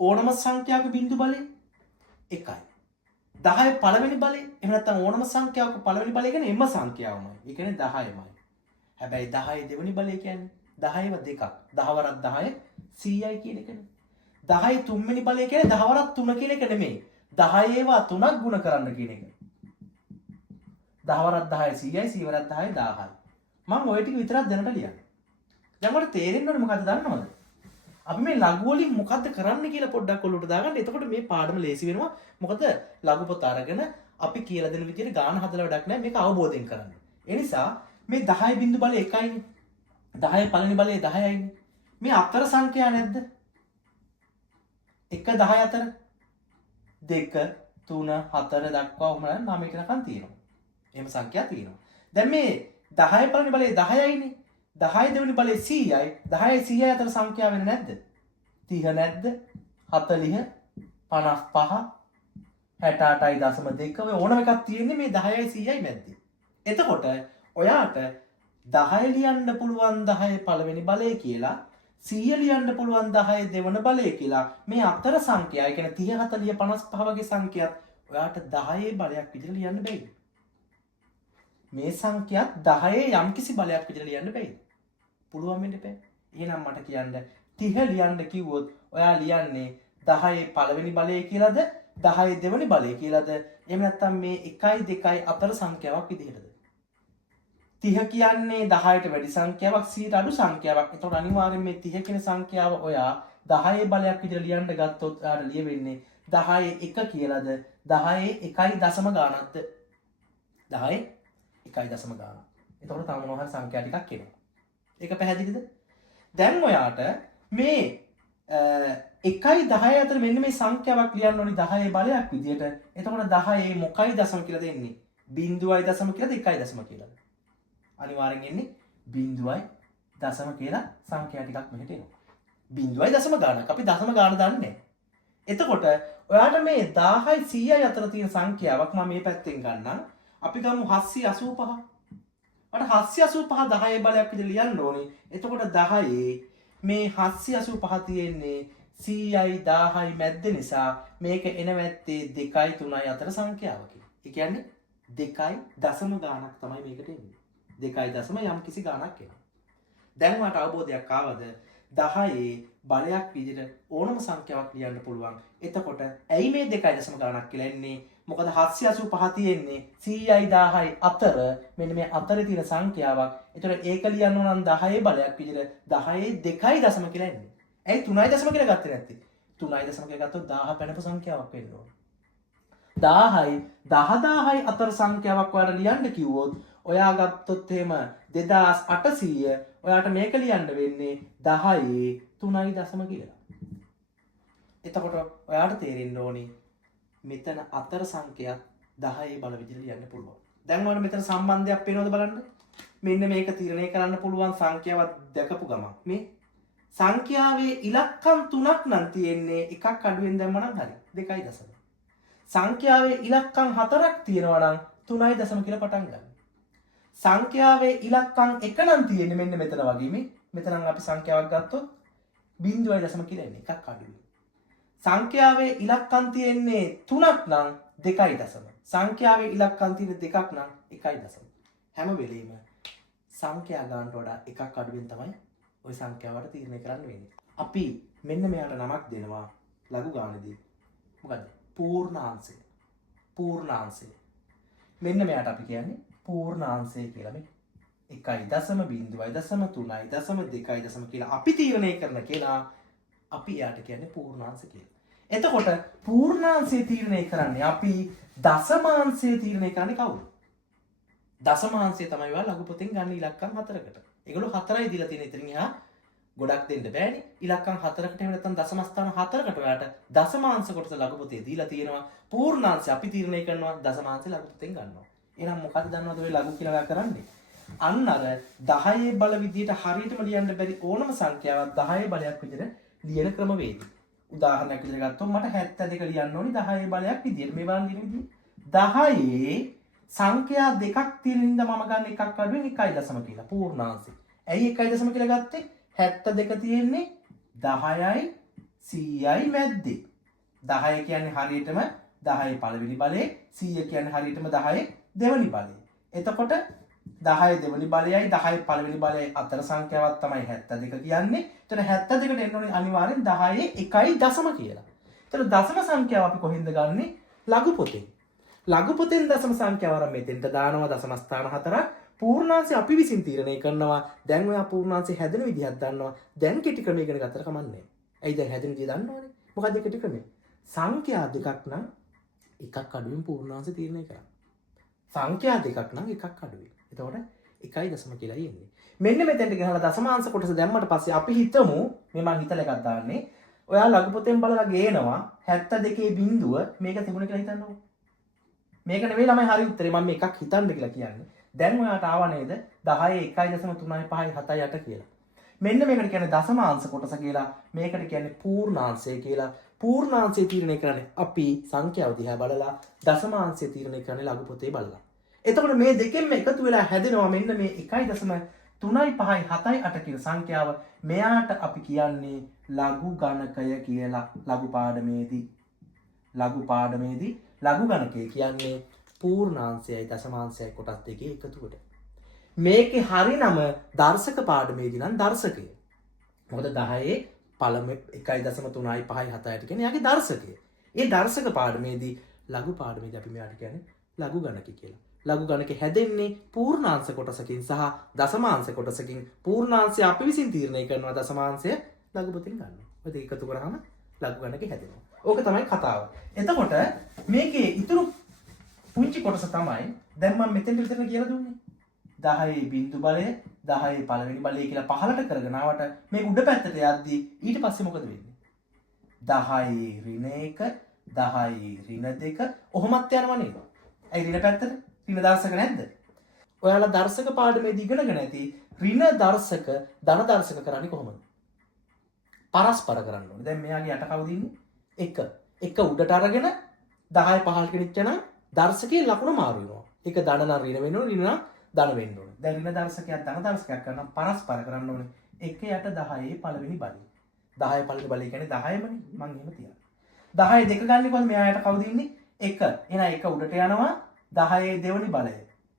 ඕනම සංඛ්‍යාවක බිංදු බලය 1යි. 10 පළවෙනි බලය එහෙම නැත්නම් ඕනම සංඛ්‍යාවක පළවෙනි බලය කියන්නේ m සංඛ්‍යාවමයි. ඒ කියන්නේ 10මයි. හැබැයි 10 දෙවෙනි බලය කියන්නේ 10ව දෙකක්. 10 වරක් 10 100යි කියන එකනේ. 10 තුන්වෙනි බලය කියන්නේ 10 වරක් 3 කියන එක නෙමෙයි. 10 ඒවා 3ක් ගුණ කරන්න කියන එක. 10 වරක් 10 100යි 100 වරක් 10 1000යි. මම ওই ටික විතරක් දැනට ලියන්නේ. දැන් මට තේරෙන්න ඕනේ මොකද්ද දන්නවද? අපි මේ ලඝු වලින් මොකද්ද කරන්න කියලා පොඩ්ඩක් ඔලුවට දාගන්න. එතකොට මේ පාඩම ලේසි වෙනවා. මොකද ලඝු පොත අරගෙන අපි කියලා දෙන විදිහට ගාන හදලා වැඩක් නැහැ. මේක අවබෝධයෙන් කරන්න. ඒ නිසා මේ 10 බිංදු බලය 1යිනේ. 10 පළවෙනි බලය 10යිනේ. මේ අතර සංඛ්‍යා නැද්ද? 1 10 අතර 2 3 4 දක්වා උමන 9 වෙනකන් තියෙනවා. එහෙම සංඛ්‍යා තියෙනවා. දැන් මේ 10 පළවෙනි බලය 10යිනේ. 10 දෙවෙනි බලය 100යි. 10 100යි අතර සංඛ්‍යා වෙන්නේ නැද්ද? 30 නැද්ද? 40 55 68.2 ඔය ඕනම එකක් තියෙන්නේ මේ 10යි 100යි මැද්දේ. එතකොට ඔයාට 10 ලියන්න පුළුවන් 10 පළවෙනි බලය කියලා 100 ලියන්න පුළුවන් 10 දෙවන බලය කියලා මේ අතර සංඛ්‍යා ඒ කියන්නේ 30 40 55 වගේ සංඛ්‍යාත් ඔයාට 10 බලයක් විදිහට ලියන්න බැහැ. මේ සංඛ්‍යාත් 10 යම්කිසි බලයක් විදිහට ලියන්න බැහැ. පුළුවන් වෙන්න බෑ. එහෙනම් මට කියන්න 30 ලියන්න කිව්වොත් ඔයා ලියන්නේ 10 පළවෙනි බලය කියලාද 10 දෙවෙනි බලය කියලාද එහෙම නැත්නම් මේ 1යි 2යි අතර සංඛ්‍යාවක් විදිහටද? 30 කියන්නේ 10ට වැඩි සංඛ්‍යාවක් 100ට අඩු සංඛ්‍යාවක්. එතකොට අනිවාර්යෙන් මේ 30 කියන සංඛ්‍යාව ඔයා 10 බලයක් විදිහට ලියන්න ගත්තොත් ඔයාට ලියවෙන්නේ 10 1 කියලාද 10 1 දශම ගානක්ද? 10 1 දශම ගානක්. එතකොට තව මොනවා හරි සංඛ්‍යා ටිකක් එනවා. ඒක පැහැදිලිද? දැන් ඔයාට මේ 1යි 10 අතර මෙන්න මේ සංඛ්‍යාවක් ලියන්න ඕනි 10 බලයක් විදිහට. එතකොට 10 මොකයි දශම කියලා දෙන්නේ? බිංදුවයි දශම කියලාද 1යි දශම කියලාද? අනිවාර්යෙන් එන්නේ බිංදුවයි දශම කියලා සංඛ්‍යා ටිකක් මෙහෙට එනවා. බිංදුවයි දශම ගානක්. අපි දශම ගාන දන්නේ නැහැ. එතකොට ඔයාට මේ 10යි 100යි අතර තියෙන සංඛ්‍යාවක් මම මේ පැත්තෙන් ගන්නම්. අපි ගමු 785. ඔයාට 785 10 බලයක් විදිහට ලියන්න ඕනේ. එතකොට 10 මේ 785 තියෙන්නේ 100යි 10යි මැද්ද නිසා මේක එන වැත්තේ 2යි 3යි අතර සංඛ්‍යාවකින්. ඒ කියන්නේ 2යි දශම ගානක් තමයි මේකට එන්නේ. 2යි දශම යම් කිසි ගානක් එනවා. දැන් මට අවබෝධයක් ආවද 10 බලයක් විදිහට ඕනම සංඛ්‍යාවක් ලියන්න පුළුවන්. එතකොට ඇයි මේ 2යි දශම ගානක් කියලා එන්නේ? මොකද 785 තියෙන්නේ 100යි 10යි අතර මෙන්න මේ අතරේ තියෙන සංඛ්‍යාවක්. ඒතකොට ඒක ලියන්න නම් 10 බලයක් විදිහට 10 2යි දශම කියලා එන්නේ. ඇයි 3යි දශම කියලා ගත්තේ නැත්තේ? 3යි දශම කියලා ගත්තොත් 1000 පැනපු සංඛ්‍යාවක් වෙන්න ඕන. 1000යි 10000යි අතර සංඛ්‍යාවක් ඔයාලට ලියන්න කිව්වොත් ඔයා ගත්තොත් එහෙම 2800 ඔයාට මේක ලියන්න වෙන්නේ 10 3යි දශම කියලා. එතකොට ඔයාට තේරෙන්න ඕනේ මෙතන අතර සංඛ්‍යාවක් 10 බල විදිහට ලියන්න පුළුවන්. දැන් ඔයාලට මෙතන සම්බන්ධයක් පේනවද බලන්න? මෙන්න මේක තීරණය කරන්න පුළුවන් සංඛ්‍යාවක් දැකපු ගමන් මේ සංඛ්‍යාවේ ඉලක්කම් 3ක් නම් තියෙන්නේ එකක් අඩුවෙන් දැම්ම නම් හරි 2යි දශම. සංඛ්‍යාවේ ඉලක්කම් 4ක් තියෙනවා නම් 3යි දශම කියලා පටන් ගන්න. සංඛ්‍යාවේ ඉලක්කම් 1 නම් තියෙන්නේ මෙන්න මෙතන වගේ මේ මෙතන අපි සංඛ්‍යාවක් ගත්තොත් 0.0 කියලා එන්නේ එකක් අඩුයි. සංඛ්‍යාවේ ඉලක්කම් තියෙන්නේ 3ක් නම් 2යි දශම. සංඛ්‍යාවේ ඉලක්කම් තියෙන්නේ 2ක් නම් 1යි දශම. හැම වෙලෙම සංඛ්‍යා ගන්නට වඩා එකක් අඩුවෙන් තමයි ওই සංඛ්‍යාවට තීරණය කරන්න වෙන්නේ. අපි මෙන්න මෙයාට නමක් දෙනවා ලඝු ගානදී. මොකද්ද? පූර්ණාංශය. පූර්ණාංශය. මෙන්න මෙයාට අපි කියන්නේ පූර්ණාංශය කියලා මේ 1.0.3.2.2 කියලා අපි තීරණය කරන කෙනා අපි එයාට කියන්නේ පූර්ණාංශ කියලා. එතකොට පූර්ණාංශය තීරණය කරන්නේ අපි දශමාංශය තීරණය කරන්නේ කවුද? දශමාංශය තමයි ඔයාලා ලඝු පොතෙන් ගන්න ඉලක්කම් 4කට. ඒගොල්ලෝ 4යි දීලා තියෙන ඉතින් එහා ගොඩක් දෙන්න බෑනේ. ඉලක්කම් 4කට එහෙම නැත්නම් දශම ස්ථාන 4කට ඔයාලට දශමාංශ කොටස ලඝු පොතේ දීලා තියෙනවා. පූර්ණාංශය අපි තීරණය කරනවා දශමාංශය ලඝු පොතෙන් ගන්නවා. එහෙනම් මොකද දන්නවද ඔය ලඝු කියලා ඔයා කරන්නේ? අන්න අර 10 බල විදියට හරියටම ලියන්න බැරි ඕනම සංඛ්‍යාවක් 10 බලයක් විදියට ලියන ක්‍රමවේදය. උදාහරණයක් විදියට ගත්තොත් මට 72 ලියන්න ඕනි 10 බලයක් විදියට. මේ බලන්න ලියන විදිය 10 සංඛ්‍යා දෙකක් තියෙන හින්දා මම ගන්න එකක් අඩුවෙන් 1.0 කියලා පූර්ණාංශය. ඇයි 1.0 කියලා ගත්තේ? 72 තියෙන්නේ 10යි 100යි මැද්දේ. 10 කියන්නේ හරියටම 10 පළවෙනි බලේ 100 කියන්නේ හරියටම 10 දෙවෙනි බලේ. එතකොට 10 දෙවෙනි බලයයි 10 පළවෙනි බලයයි අතර සංඛ්‍යාවක් තමයි 72 කියන්නේ. එතන 72ට එන්න ඕනේ අනිවාර්යෙන් 10 1.0 කියලා. එතන දශම සංඛ්‍යාව අපි කොහෙන්ද ගන්නෙ? ලඝු පොතෙන්. ලඝු පොතෙන් දශම සංඛ්‍යාව අරන් මෙතෙන්ට දානවා දශම ස්ථාන 4ක්. පූර්ණාංශය අපි විසින් තීරණය කරනවා. දැන් ඔයා පූර්ණාංශය හැදෙන විදිහක් දන්නවා. දැන් කෙටි ක්‍රමය ඉගෙන ගත්තට කමක් නැහැ. ඇයි දැන් හැදෙන විදිහ දන්නවනේ. මොකද්ද කෙටි ක්‍රමය? සංඛ්‍යා දෙකක් නම් එකක් අඩුවෙන් පූර්ණාංශය තීරණය කරන්න. සංඛ්‍යා දෙකක් නම් එකක් අඩුවෙන්. එතකොට 1.0 කියලා එන්නේ. මෙන්න මෙතෙන්ට ගෙනහලා දශමාංශ කොටස දැම්මට පස්සේ අපි හිතමු මේ මං හිතලා එකක් දාන්නේ. ඔයා ලඝු පොතෙන් බලලා ගේනවා 72 බිඳුව මේක තිබුණ කියලා හිතන්නකෝ. මේක නෙවෙයි ළමයි හරි උත්තරේ මම එකක් හිතන්න කියලා කියන්නේ. දැන් ඔයාට ආව නේද 10 1.357 කියලා. මෙන්න මේකට කියන්නේ දශමාංශ කොටස කියලා. මේකට කියන්නේ පූර්ණාංශය කියලා. පූර්ණාංශය තීරණය කරන්නේ අපි සංඛ්‍යාව දිහා බලලා දශමාංශය තීරණය කරන්නේ ලඝු පොතේ බලලා. එතකොට මේ දෙකෙන්ම එකතු වෙලා හැදෙනවා මෙන්න මේ 1.357 කියන සංඛ්‍යාව. මෙයාට අපි කියන්නේ ලඝු ගණකය කියලා ලඝු පාඩමේදී. ලඝු පාඩමේදී ලඝු ගණකය කියන්නේ පූර්ණාංශයයි දශමාංශයයි කොටස් දෙකේ එකතුවට. මේකේ හරි නම දර්ශක පාඩමේදී නම් දර්ශකය. මොකද 10 පළමු 1.357 කියන්නේ යාගේ දර්ශකය. ඒ දර්ශක පාඩමේදී ලඝු පාඩමේදී අපි මෙයාට කියන්නේ ලඝු ගණක කියලා. ලඝු ගණක හැදෙන්නේ පූර්ණාංශ කොටසකින් සහ දශමාංශ කොටසකින්. පූර්ණාංශය අපි විසින් තීරණය කරනවා, දශමාංශය ලඝු පොතෙන් ගන්නවා. ඔය එකතු කරාම ලඝු ගණක හැදෙනවා. ඕක තමයි කතාව. එතකොට මේකේ ඉතුරු පුංචි කොටස තමයි දැන් මම මෙතෙන් විතර කියලා දුන්නේ. 10 බිංදු බලය, 10 පළවෙනි බලය කියලා පහලට කරගෙන ආවට මේ උඩ පැත්තට යද්දී ඊට පස්සේ මොකද වෙන්නේ? 10 ඍණ 1, 10 ඍණ 2 ඔහොමත් යනවා නේද? ඇයි ඍණ පැත්තට? ඍණ දර්ශක නැද්ද? ඔයාලා දර්ශක පාඩමේදී ඉගෙනගෙන ඇති ඍණ දර්ශක ධන දර්ශක කරන්නේ කොහොමද? පරස්පර කරන්න ඕනේ. දැන් මෙයාගේ යට කවුද ඉන්නේ? 1. 1 උඩට අරගෙන 10 15 කෙනෙක් යන දර්ශකයේ ලකුණ මාරු වෙනවා. 1 ධන නම් ඍණ වෙනවා, ඍණ නම් ධන වෙන්න ඕනේ. දැන් ඍණ දර්ශකයක් ධන දර්ශකයක් කරනම් පරස්පර කරන්න ඕනේ. 1 යට 10 පළවෙනි බලය. 10 පළවෙනි බලය කියන්නේ 10මනේ. මම එහෙම තියනවා. 10 දෙක ගන්න කොහොමද? මෙයාට කවුද ඉන්නේ? 1. එහෙනම් 1 උඩට යනවා 10 දෙවෙනි බලය.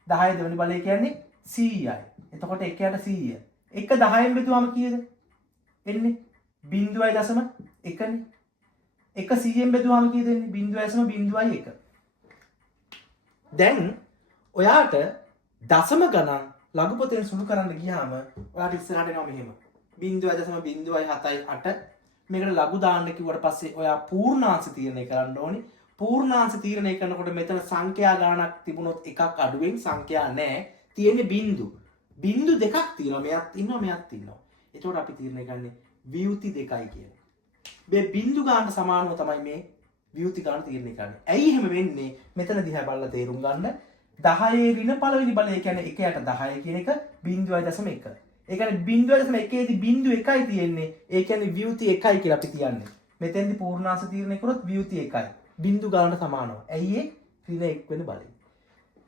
10 දෙවෙනි බලය කියන්නේ 100යි. එතකොට 1 යට 100. 1 10න් බෙදුවාම කීයද? එන්නේ 0.1නේ. 1 100න් බෙදුවාම කීයද එන්නේ? 0.01. දැන් ඔයාට දශම ගණන් ලඝු පොතෙන් සුළු කරන්න ගියාම ඔයාට ඉස්සරහට එනවා මෙහෙම 0.078 මේකට ලඝු දාන්න කිව්වට පස්සේ ඔයා පූර්ණාංශ තීරණය කරන්න ඕනේ. පූර්ණාංශ තීරණය කරනකොට මෙතන සංඛ්‍යා ගානක් තිබුණොත් එකක් අඩුවෙන් සංඛ්‍යා නැහැ. තියෙන්නේ බිංදු. බිංදු දෙකක් තියෙනවා. මෙයක් ඉන්නවා මෙයක් ඉන්නවා. එතකොට අපි තීරණය ගන්නේ ව්‍යුති දෙකයි කියලා. මේ බිංදු ගානට සමානව තමයි මේ ව්‍යුති ගාන තීරණය කරන්නේ. ඇයි එහෙම වෙන්නේ? මෙතන දිහා බලලා තේරුම් ගන්න. 10 ඍණ පළවෙනි බලය කියන්නේ 1 යට 10 කියන එක 0.1. ඒ කියන්නේ 0.1 දී බිංදු 1යි තියෙන්නේ. ඒ කියන්නේ ව්‍යුති 1යි කියලා අපි කියන්නේ. මෙතෙන්දී පූර්ණාංශ තීරණය කරොත් ව්‍යුති 1යි. බිංදු ගානට සමානව. ඇයි ඒ? ඍණ 1 වෙන බලය.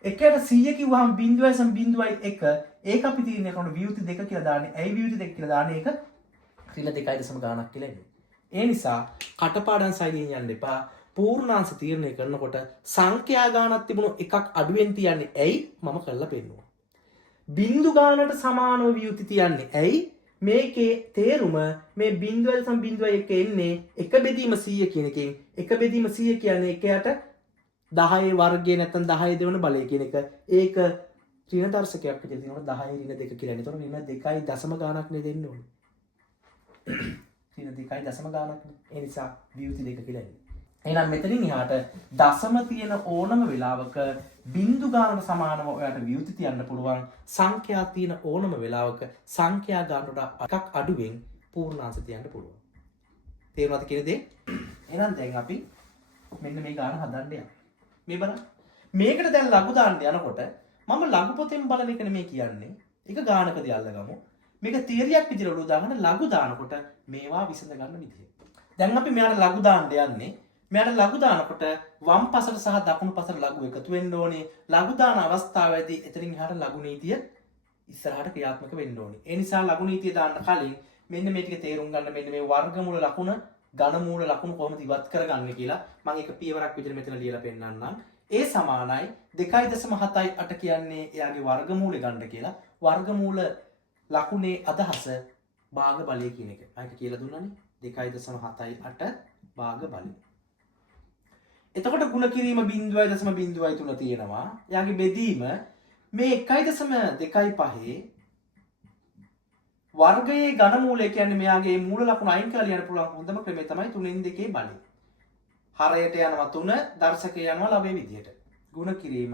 1ට 100 කිව්වහම 0.01 ඒක අපි තීරණය කරන ව්‍යුති 2 කියලා දාන්නේ. ඇයි ව්‍යුති 2 කියලා දාන්නේ? ඒක ඍණ 2.0 ගානක් කියලා එන්නේ. ඒ නිසා කටපාඩම් ශෛලියෙන් යන්න එපා. පූර්ණාංශ තීරණය කරනකොට සංඛ්‍යා ගානක් තිබුණු එකක් අඩුවෙන් තියන්නේ. ඇයි? මම කරලා පෙන්නුවා. බිංදු ගානට සමානව ව්‍යුති තියන්නේ. ඇයි? මේකේ තේරුම මේ 0.01 එන්නේ 1 බෙදීම 100 කියන එකෙන්. 1 බෙදීම 100 කියන්නේ 1යට 10 වර්ගය නැත්නම් 10 දෙවන බලය කියන එක. ඒක ඍණ දර්ශකයක් විදිහට තියෙනවා 10 ඍණ 2 කියලා. ඒතකොට ඍණ 2යි දශම ගානක් නේ දෙන්න ඕනේ. ඍණ 2යි දශම ගානක් නේ. ඒ නිසා ව්‍යුති 2 කියලා එන්නේ. එහෙනම් මෙතනින් එහාට දශම තියෙන ඕනම වෙලාවක බිංදු ගානට සමානව ඔයාලට ව්‍යුති තියන්න පුළුවන්. සංඛ්‍යා තියෙන ඕනම වෙලාවක සංඛ්‍යා ගානට එකක් අඩුවෙන් පූර්ණාංශ තියන්න පුළුවන්. තේරුණාද කියන දේ? එහෙනම් දැන් අපි මෙන්න මේ ගාන හදන්න යනවා. මේ බලන්න. මේකට දැන් ලඝු දාන්න යනකොට මම ලඝු පොතෙන් බලන එක නෙමෙයි කියන්නේ. ඒක ගානකදී අල්ලගමු. මේක තියරියක් විදිහට ඔලුව දාගෙන ලඝු දානකොට මේවා විසඳ ගන්න විදිය. දැන් අපි මෙයාට ලඝු දාන්න යන්නේ. මෙයාට ලඝු දානකොට වම් පසට සහ දකුණු පසට ලඝු එකතු වෙන්න ඕනේ. ලඝු දාන අවස්ථාවේදී එතනින් එහාට ලඝු නීතිය ඉස්සරහට ක්‍රියාත්මක වෙන්න ඕනේ. ඒ නිසා ලඝු නීතිය දාන්න කලින් මෙන්න මේ ටික තේරුම් ගන්න. මෙන්න මේ වර්ගමූල ලකුණ, ඝනමූල ලකුණ කොහොමද ඉවත් කරගන්නේ කියලා මම එක පියවරක් විදිහට මෙතන ලියලා පෙන්නන්නම්. ඒ සමානයි 2.78 කියන්නේ එයාගේ වර්ගමූලය ගන්න කියලා. වර්ගමූල ලකුණේ අදහස භාග බලය කියන එක. මම කියලා දුන්නානේ 2.78 භාග බලය. එතකොට ගුණ කිරීම 0.03 තියෙනවා. එයාගේ බෙදීම මේ 1.25 වර්ගයේ ඝනමූලය කියන්නේ මෙයාගේ මූල ලකුණ අයින් කරලා ලියන්න පුළුවන් හොඳම ක්‍රමය තමයි 3න් 2 බලය. හරයට යනවා 3, දර්ශකය යනවා ලබේ විදියට. ගුණ කිරීම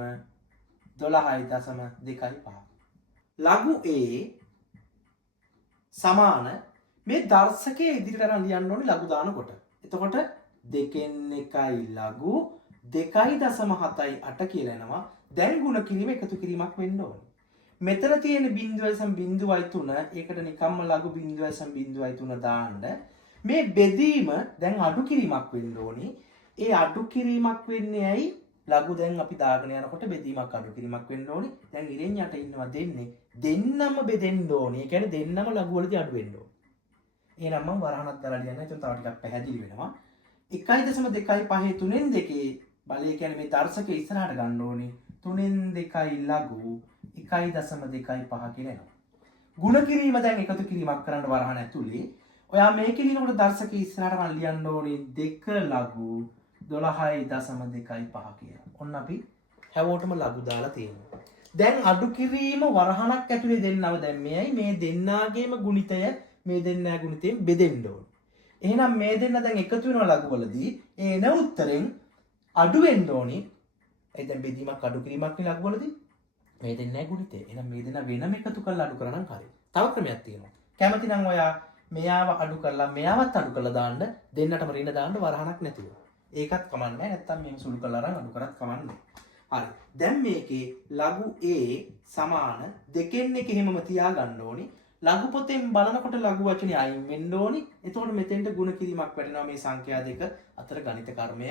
12.25. ලඝු A සමාන මේ දර්ශකයේ ඉදිරියට අරන් ලියන්න ඕනේ ලඝු දානකොට. එතකොට 2න් 1යි ලඝු 2.78 කියලා එනවා. දැන් ගුණ කිරීම එකතු කිරීමක් වෙන්න ඕනේ. මෙතන තියෙන 0.03 ඒකට නිකම්ම ලඝු 0.03 දාන්න. මේ බෙදීම දැන් අඩු කිරීමක් වෙන්න ඕනේ. ඒ අඩු කිරීමක් වෙන්නේ ඇයි? ලඝු දැන් අපි දාගෙන යනකොට බෙදීමක් අඩු කිරීමක් වෙන්න ඕනේ. දැන් ඉරෙන් යට ඉන්නවා දෙන්නේ. දෙන්නම බෙදෙන්න ඕනේ. ඒ කියන්නේ දෙන්නම ලඝු වලදී අඩු වෙන්න ඕනේ. එහෙනම් මම වරහණක් දාලා ලියන්න. එතකොට තව ටිකක් පැහැදිලි වෙනවා. 1.25 3න් 2 බලය කියන්නේ මේ දර්ශකයේ ඉස්සරහට ගන්න ඕනේ. 3න් 2යි ලඝු 1.25 කියලා එනවා. ගුණ කිරීම දැන් එකතු කිරීමක් කරන්න වරහණ ඇතුලේ. ඔයා මේකේ ලියනකොට දර්ශකයේ ඉස්සරහට මම ලියන්න ඕනේ 2 ලඝු 12.25 කියලා. ඔන්න අපි හැමෝටම ලඝු දාලා තියෙනවා. දැන් අඩු කිරීම වරහණක් ඇතුලේ දෙන්නව දැන් මෙයයි මේ දෙන්නාගේම ගුණිතය මේ දෙන්නා ගුණිතයෙන් බෙදෙන්න ඕන. එහෙනම් මේ දෙන්න දැන් එකතු වෙනවා ලඝුවලදී ඒ එන උත්තරෙන් අඩු වෙන්න ඕනි. ඒ දැන් බෙදීමක් අඩු කිරීමක් නේ ලඝුවලදී. මේ දෙන්නයි ගුණිතය. එහෙනම් මේ දෙන්න වෙනම එකතු කරලා අඩු කරා නම් හරියි. තව ක්‍රමයක් තියෙනවා. කැමති නම් ඔයා මෙයාව අඩු කරලා මෙයාවත් අඩු කරලා දාන්න දෙන්නටම රින දාන්න වරහණක් නැතුව. ඒකත් කමන්නේ නැහැ. නැත්තම් මෙහෙම සුළු කරලා අරන් අඩු කරත් කමන්නේ. හරි. දැන් මේකේ ලඝු A සමාන දෙකෙන් එක එහෙමම තියාගන්න ඕනි. ලඝු පොතෙන් බලනකොට ලඝු වචනේ අයින් වෙන්න ඕනි. එතකොට මෙතෙන්ට ಗುಣ කිරීමක් වැඩෙනවා මේ සංඛ්‍යා දෙක අතර ගණිත කර්මය.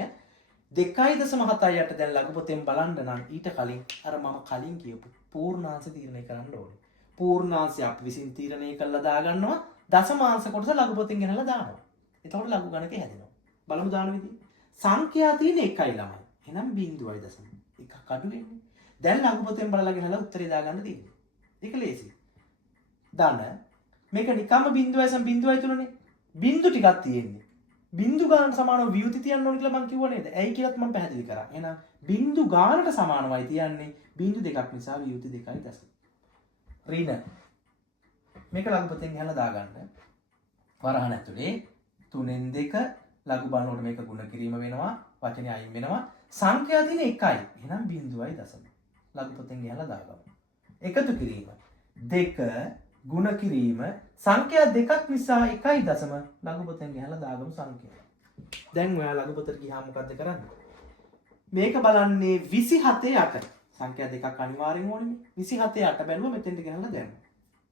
2.78 දැන් ලඝු පොතෙන් බලන්න නම් ඊට කලින් අර මම කලින් කියපු පූර්ණාංශ තීරණය කරන්න ඕනේ. පූර්ණාංශය අපි විසින් තීරණය කළා දාගන්නවා. දශමාංශ කොටස ලඝු පොතෙන් ගෙනලා දානවා. එතකොට ලඝු ගණකේ හැදෙනවා. බලමු දාන විදිහ. සංඛ්‍යා තියෙන 1යි ළමයි. එහෙනම් බිංදුවයි දශම. එකක් අඩු වෙන්නේ. දැන් ලඝු පොතෙන් බලලා ගෙනලා උත්තරේ දාගන්න තියෙන්නේ. ඒක ලේසි. ධන මේක නිකම්ම බිංදුවයි සම බිංදුවයි තුනනේ. බිංදු ටිකක් තියෙන්නේ. බිංදු ගානට සමානව වියුති තියන්න ඕන කියලා මම කිව්ව නේද? ඇයි කියලාත් මම පැහැදිලි කරා. එහෙනම් බිංදු ගානට සමානවයි තියන්නේ. බිංදු දෙකක් නිසා වියුති 2යි දශම. ඍණ මේක ලඝු පොතෙන් ගෙනලා දාගන්න. වරහණ ඇතුලේ 3න් 2 ලඝු බලනකොට මේක ගුණ කිරීම වෙනවා. වචනේ අයින් වෙනවා. සංඛ්‍යා තියෙන 1යි. එහෙනම් බිංදුවයි දශම. ලඝු පොතෙන් ගෙනලා දාගමු. එකතු කිරීම 2 ගුණ කිරීම සංඛ්‍යා දෙකක් නිසා 1යි දශම ලඝු පොතෙන් ගෙනලා දාගමු සංඛ්‍යා. දැන් ඔයා ලඝු පොතට ගියාම මොකද්ද කරන්නේ? මේක බලන්නේ 27 8. සංඛ්‍යා දෙකක් අනිවාර්යෙන් ඕනේ. 27 8 බැලුවා මෙතෙන්ට ගෙනලා දැම්මා.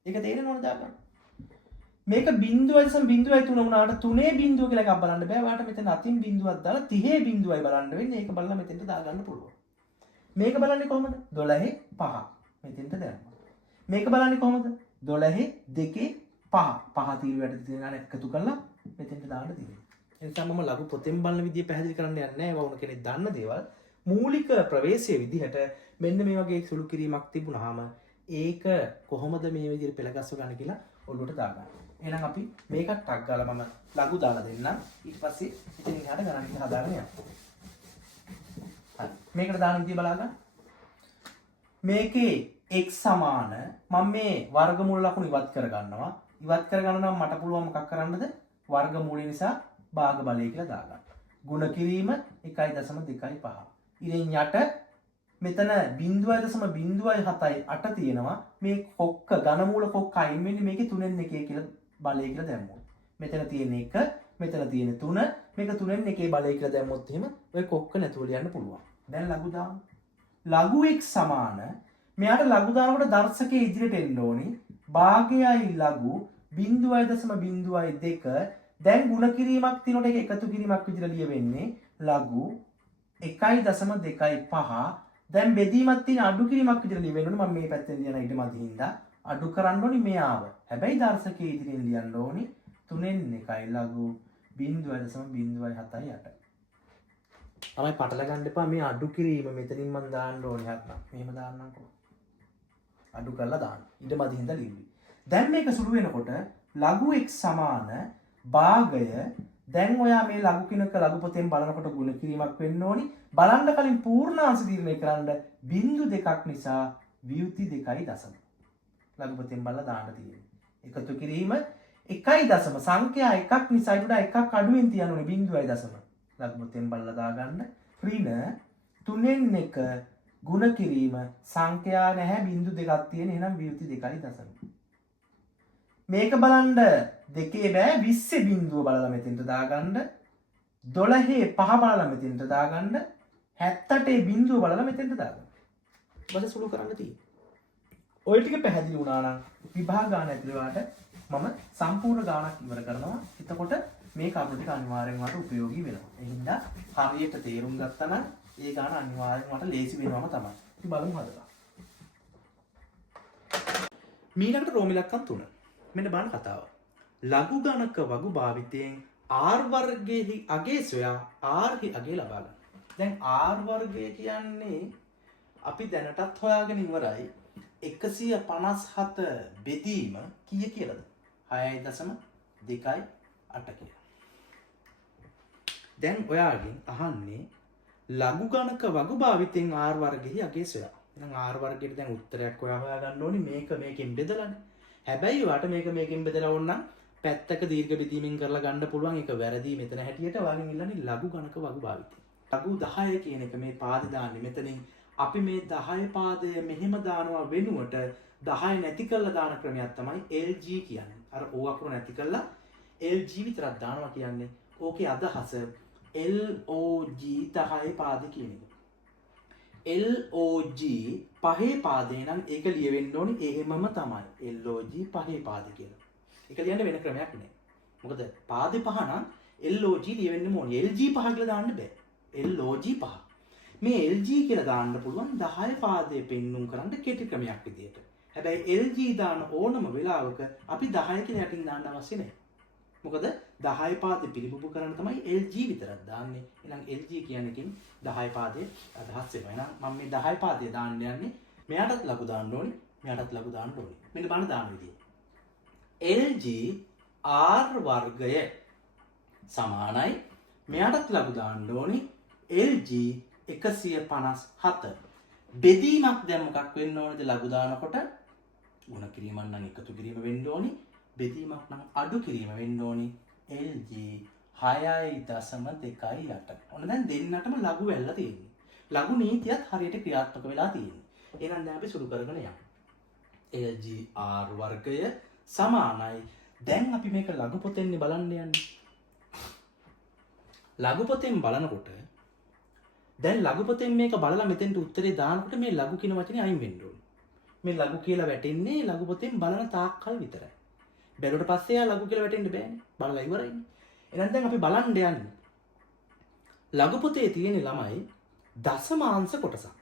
ඒක තේරෙනවද දාගන්න? මේක බිංදුවයි සම බිංදුවයි තුන වුණාට තුනේ බිංදුව කියලා එකක් බලන්න බෑ. ඔයාලට මෙතන අතින් බිංදුවක් දාලා 30 බිංදුවයි බලන්න වෙන්නේ. ඒක බලලා මෙතෙන්ට දාගන්න පුළුවන්. මේක බලන්නේ කොහොමද? 12 5 මෙතෙන්ට දැම්මා. මේක බලන්නේ කොහොමද? 12 2 5 5 තීරුවට තියෙන එකතු කරලා මෙතෙන්ට දාන්න තියෙනවා. ඒ නිසා මම ලඝු පොතෙන් බලන විදිය පැහැදිලි කරන්න යන්නේ නැහැ. ඒවා වුණ කෙනෙක් දන්න දේවල්. මූලික ප්‍රවේශයේ විදිහට මෙන්න මේ වගේ සුළු කිරීමක් තිබුණාම ඒක කොහොමද මේ විදිහට පෙළගස්ව ගන්න කියලා ඔළුවට දාගන්න. එහෙනම් අපි මේකත් ටක් ගාලා මම ලඝු දාලා දෙන්නම්. ඊට පස්සේ ඉතින් එහාට ගණන් ටික හදාගෙන යන්න. හරි. මේකට දාන විදිය බලා ගන්න. මේකේ x සමාන මම මේ වර්ගමූල ලකුණු ඉවත් කර ගන්නවා. ඉවත් කර ගන්න නම් මට පුළුවන් මොකක් කරන්නද? වර්ගමූලය නිසා භාග බලය කියලා දාගන්න. ගුණ කිරීම 1.25. ඉතින් යට මෙතන 0.07යි 8 තියෙනවා. මේ කොක්ක ඝනමූල කොක්ක අයින් වෙන්නේ මේකේ 3න් 1 කියලා බලය කියලා දැම්මොත්. මෙතන තියෙන 1, මෙතන තියෙන 3, මේක 3න් 1 බලය කියලා දැම්මොත් එහෙම ඔය කොක්ක නැතුව ලියන්න පුළුවන්. දැන් ලඝු දාමු. ලඝු x සමාන මෙයාට ලඝු දානකොට දර්ශකයේ ඉදිරියට එන්න ඕනි. භාගයයි ලඝු 0.02. දැන් ಗುಣ කිරීමක් තිනොට ඒක එකතු කිරීමක් විදිහට ලියවෙන්නේ ලඝු 1.25. දැන් බෙදීමක් තියෙන අඩු කිරීමක් විදිහට ලියවෙන්න ඕනේ. මම මේ පැත්තෙන් ලියන ඊට මදින්දා අඩු කරන්න ඕනි මෙයාව. හැබැයි දර්ශකයේ ඉදිරියෙන් ලියන්න ඕනි 3න් 1යි ලඝු 0.078. තමයි පටල ගන්න එපා මේ අඩු කිරීම මෙතනින් මම දාන්න ඕනේ හත්නම්. මෙහෙම දාන්නම්කෝ. අඩු කරලා දාන්න. ඊට මදින්දා ලියුවි. දැන් මේක සුළු වෙනකොට ලඝු x සමාන භාගය දැන් ඔයා මේ ලඝු කිනක ලඝු පොතෙන් බලනකොට ගුණ කිරීමක් වෙන්න ඕනි. බලන්න කලින් පූර්ණාංශ තීරණය කරන්න බිංදු දෙකක් නිසා වියුති 2.0. ලඝු පොතෙන් බලලා දාන්න තියෙන්නේ. එකතු කිරීම 1.0 සංඛ්‍යා එකක් නිසා ඊට වඩා එකක් අඩුවෙන් තියන්න ඕනේ 0.0. ලඝු පොතෙන් බලලා දාගන්න. ඍණ 3න් 1 ගුණ කිරීම සංඛ්‍යා නැහැ බිංදු දෙකක් තියෙන එහෙනම් වියුති 2.0. මේක බලන්න දෙකේ බෑ 20 බිංදුව බලලා මෙතෙන්ට දාගන්න 12 5 බලලා මෙතෙන්ට දාගන්න 78 බිංදුව බලලා මෙතෙන්ට දාගන්න. බස සුළු කරන්න තියෙන්නේ. ඔය ටික පැහැදිලි වුණා නම් විභාග ගාන ඇතුළේ මම සම්පූර්ණ ගානක් ඉවර කරනවා. එතකොට මේ කරුණු ටික අනිවාර්යෙන් වට ප්‍රයෝගී වෙනවා. ඒ හින්දා හරියට තේරුම් ගත්තා නම් ඒ ගාන අනිවාර්යෙන් වට ලේසි වෙනවම තමයි. ඉතින් බලමු හදලා. මීළඟට රෝම ඉලක්කම් 3. මෙන්න බලන්න කතාව. ලඝු ගණක වගු භාවිතයෙන් r වර්ගයේ අගේ සොයා r හි අගේ ලබා ගන්න. දැන් r වර්ගය කියන්නේ අපි දැනටත් හොයාගෙන ඉවරයි. 157 බෙදීම කීය කියලාද? 6.28 කියලා. දැන් ඔයාගෙන් අහන්නේ ලඝු ගණක වගු භාවිතෙන් R වර්ගයේ අගේ සොයා. එහෙනම් R වර්ගයට දැන් උත්තරයක් හොයා ගන්න ඕනේ මේකෙන් බෙදලානේ. හැබැයි වාට මේකෙන් බෙදලා ඕන නම් පැත්තක දීර්ඝ බෙදීමෙන් කරලා ගන්න පුළුවන්. ඒක වැරදි මෙතන හැටියට වලින් ඉල්ලන්නේ ලඝු ගණක වගු භාවිතය. ලඝු 10 කියන එක මේ පාදේ දාන්නේ. මෙතනින් අපි මේ 10 පාදය මෙහෙම දානවා වෙනුවට 10 නැති කරලා දාන ක්‍රමයක් තමයි LG කියන්නේ. අර O අකුර නැති කරලා LG විතරක් දානවා කියන්නේ. ඕකේ අදහස LOG 10 පාද කියන එක. LOG පහේ පාදේ නම් ඒක ලියවෙන්න ඕනේ එහෙමම තමයි. LOG පහේ පාද කියලා. ඒක ලියන්න වෙන ක්‍රමයක් නෑ. මොකද පාදේ පහ නම් LOG ලියවෙන්න ඕනේ. LG පහ කියලා දාන්න බෑ. LOG පහ. මේ LG කියලා දාන්න පුළුවන් 10 පාදයේ පෙන්눔 කරන්න කෙටි ක්‍රමයක් විදියට. හැබැයි LG දාන ඕනම වෙලාවක අපි 10 කියලා යටින් දාන්න අවශ්‍ය නැහැ. මොකද 10 පාදේ පිළිබිඹු කරන්න තමයි LG විතරක් දාන්නේ. එහෙනම් LG කියන එකෙන් 10 පාදයේ අදහස් වෙනවා. එහෙනම් මම මේ 10 පාදයේ දාන්න යන්නේ මෙයාටත් ලඝු දාන්න ඕනේ, මෙයාටත් ලඝු දාන්න ඕනේ. මෙන්න බලන්න දාන විදිය. LG R වර්ගය සමානයි මෙයාටත් ලඝු දාන්න ඕනේ LG 157. බෙදීමක් දැන් මොකක් වෙන්න ඕනේද ලඝු දානකොට? ගුණ කිරීමක් නම් එකතු කිරීම වෙන්න ඕනේ. බෙදීමක් නම් අඩු කිරීම වෙන්න ඕනේ. LG 6.28. ඔන්න දැන් දෙන්නටම ලඝු වෙලා තියෙන්නේ. ලඝු නීතියත් හරියට ක්‍රියාත්මක වෙලා තියෙන්නේ. එහෙනම් දැන් අපි සුළු කරගෙන යමු. LG R වර්ගය සමානයි. දැන් අපි මේක ලඝු පොතෙන් බලන්න යන්නේ. ලඝු පොතෙන් බලනකොට දැන් ලඝු පොතෙන් මේක බලලා මෙතෙන්ට උත්තරේ දානකොට මේ ලඝු කියන වචනේ අයින් වෙන්න ඕනේ. මේ ලඝු කියලා වැටෙන්නේ ලඝු පොතෙන් බලන තාක්කල් විතරයි. බැලුවට පස්සේ යා ලඝු කියලා වැටෙන්න බෑනේ. බලලා ඉවරයිනේ. එහෙනම් දැන් අපි බලන්න යන්නේ. ලඝු පොතේ තියෙන ළමයි දශමාංශ කොටසක්.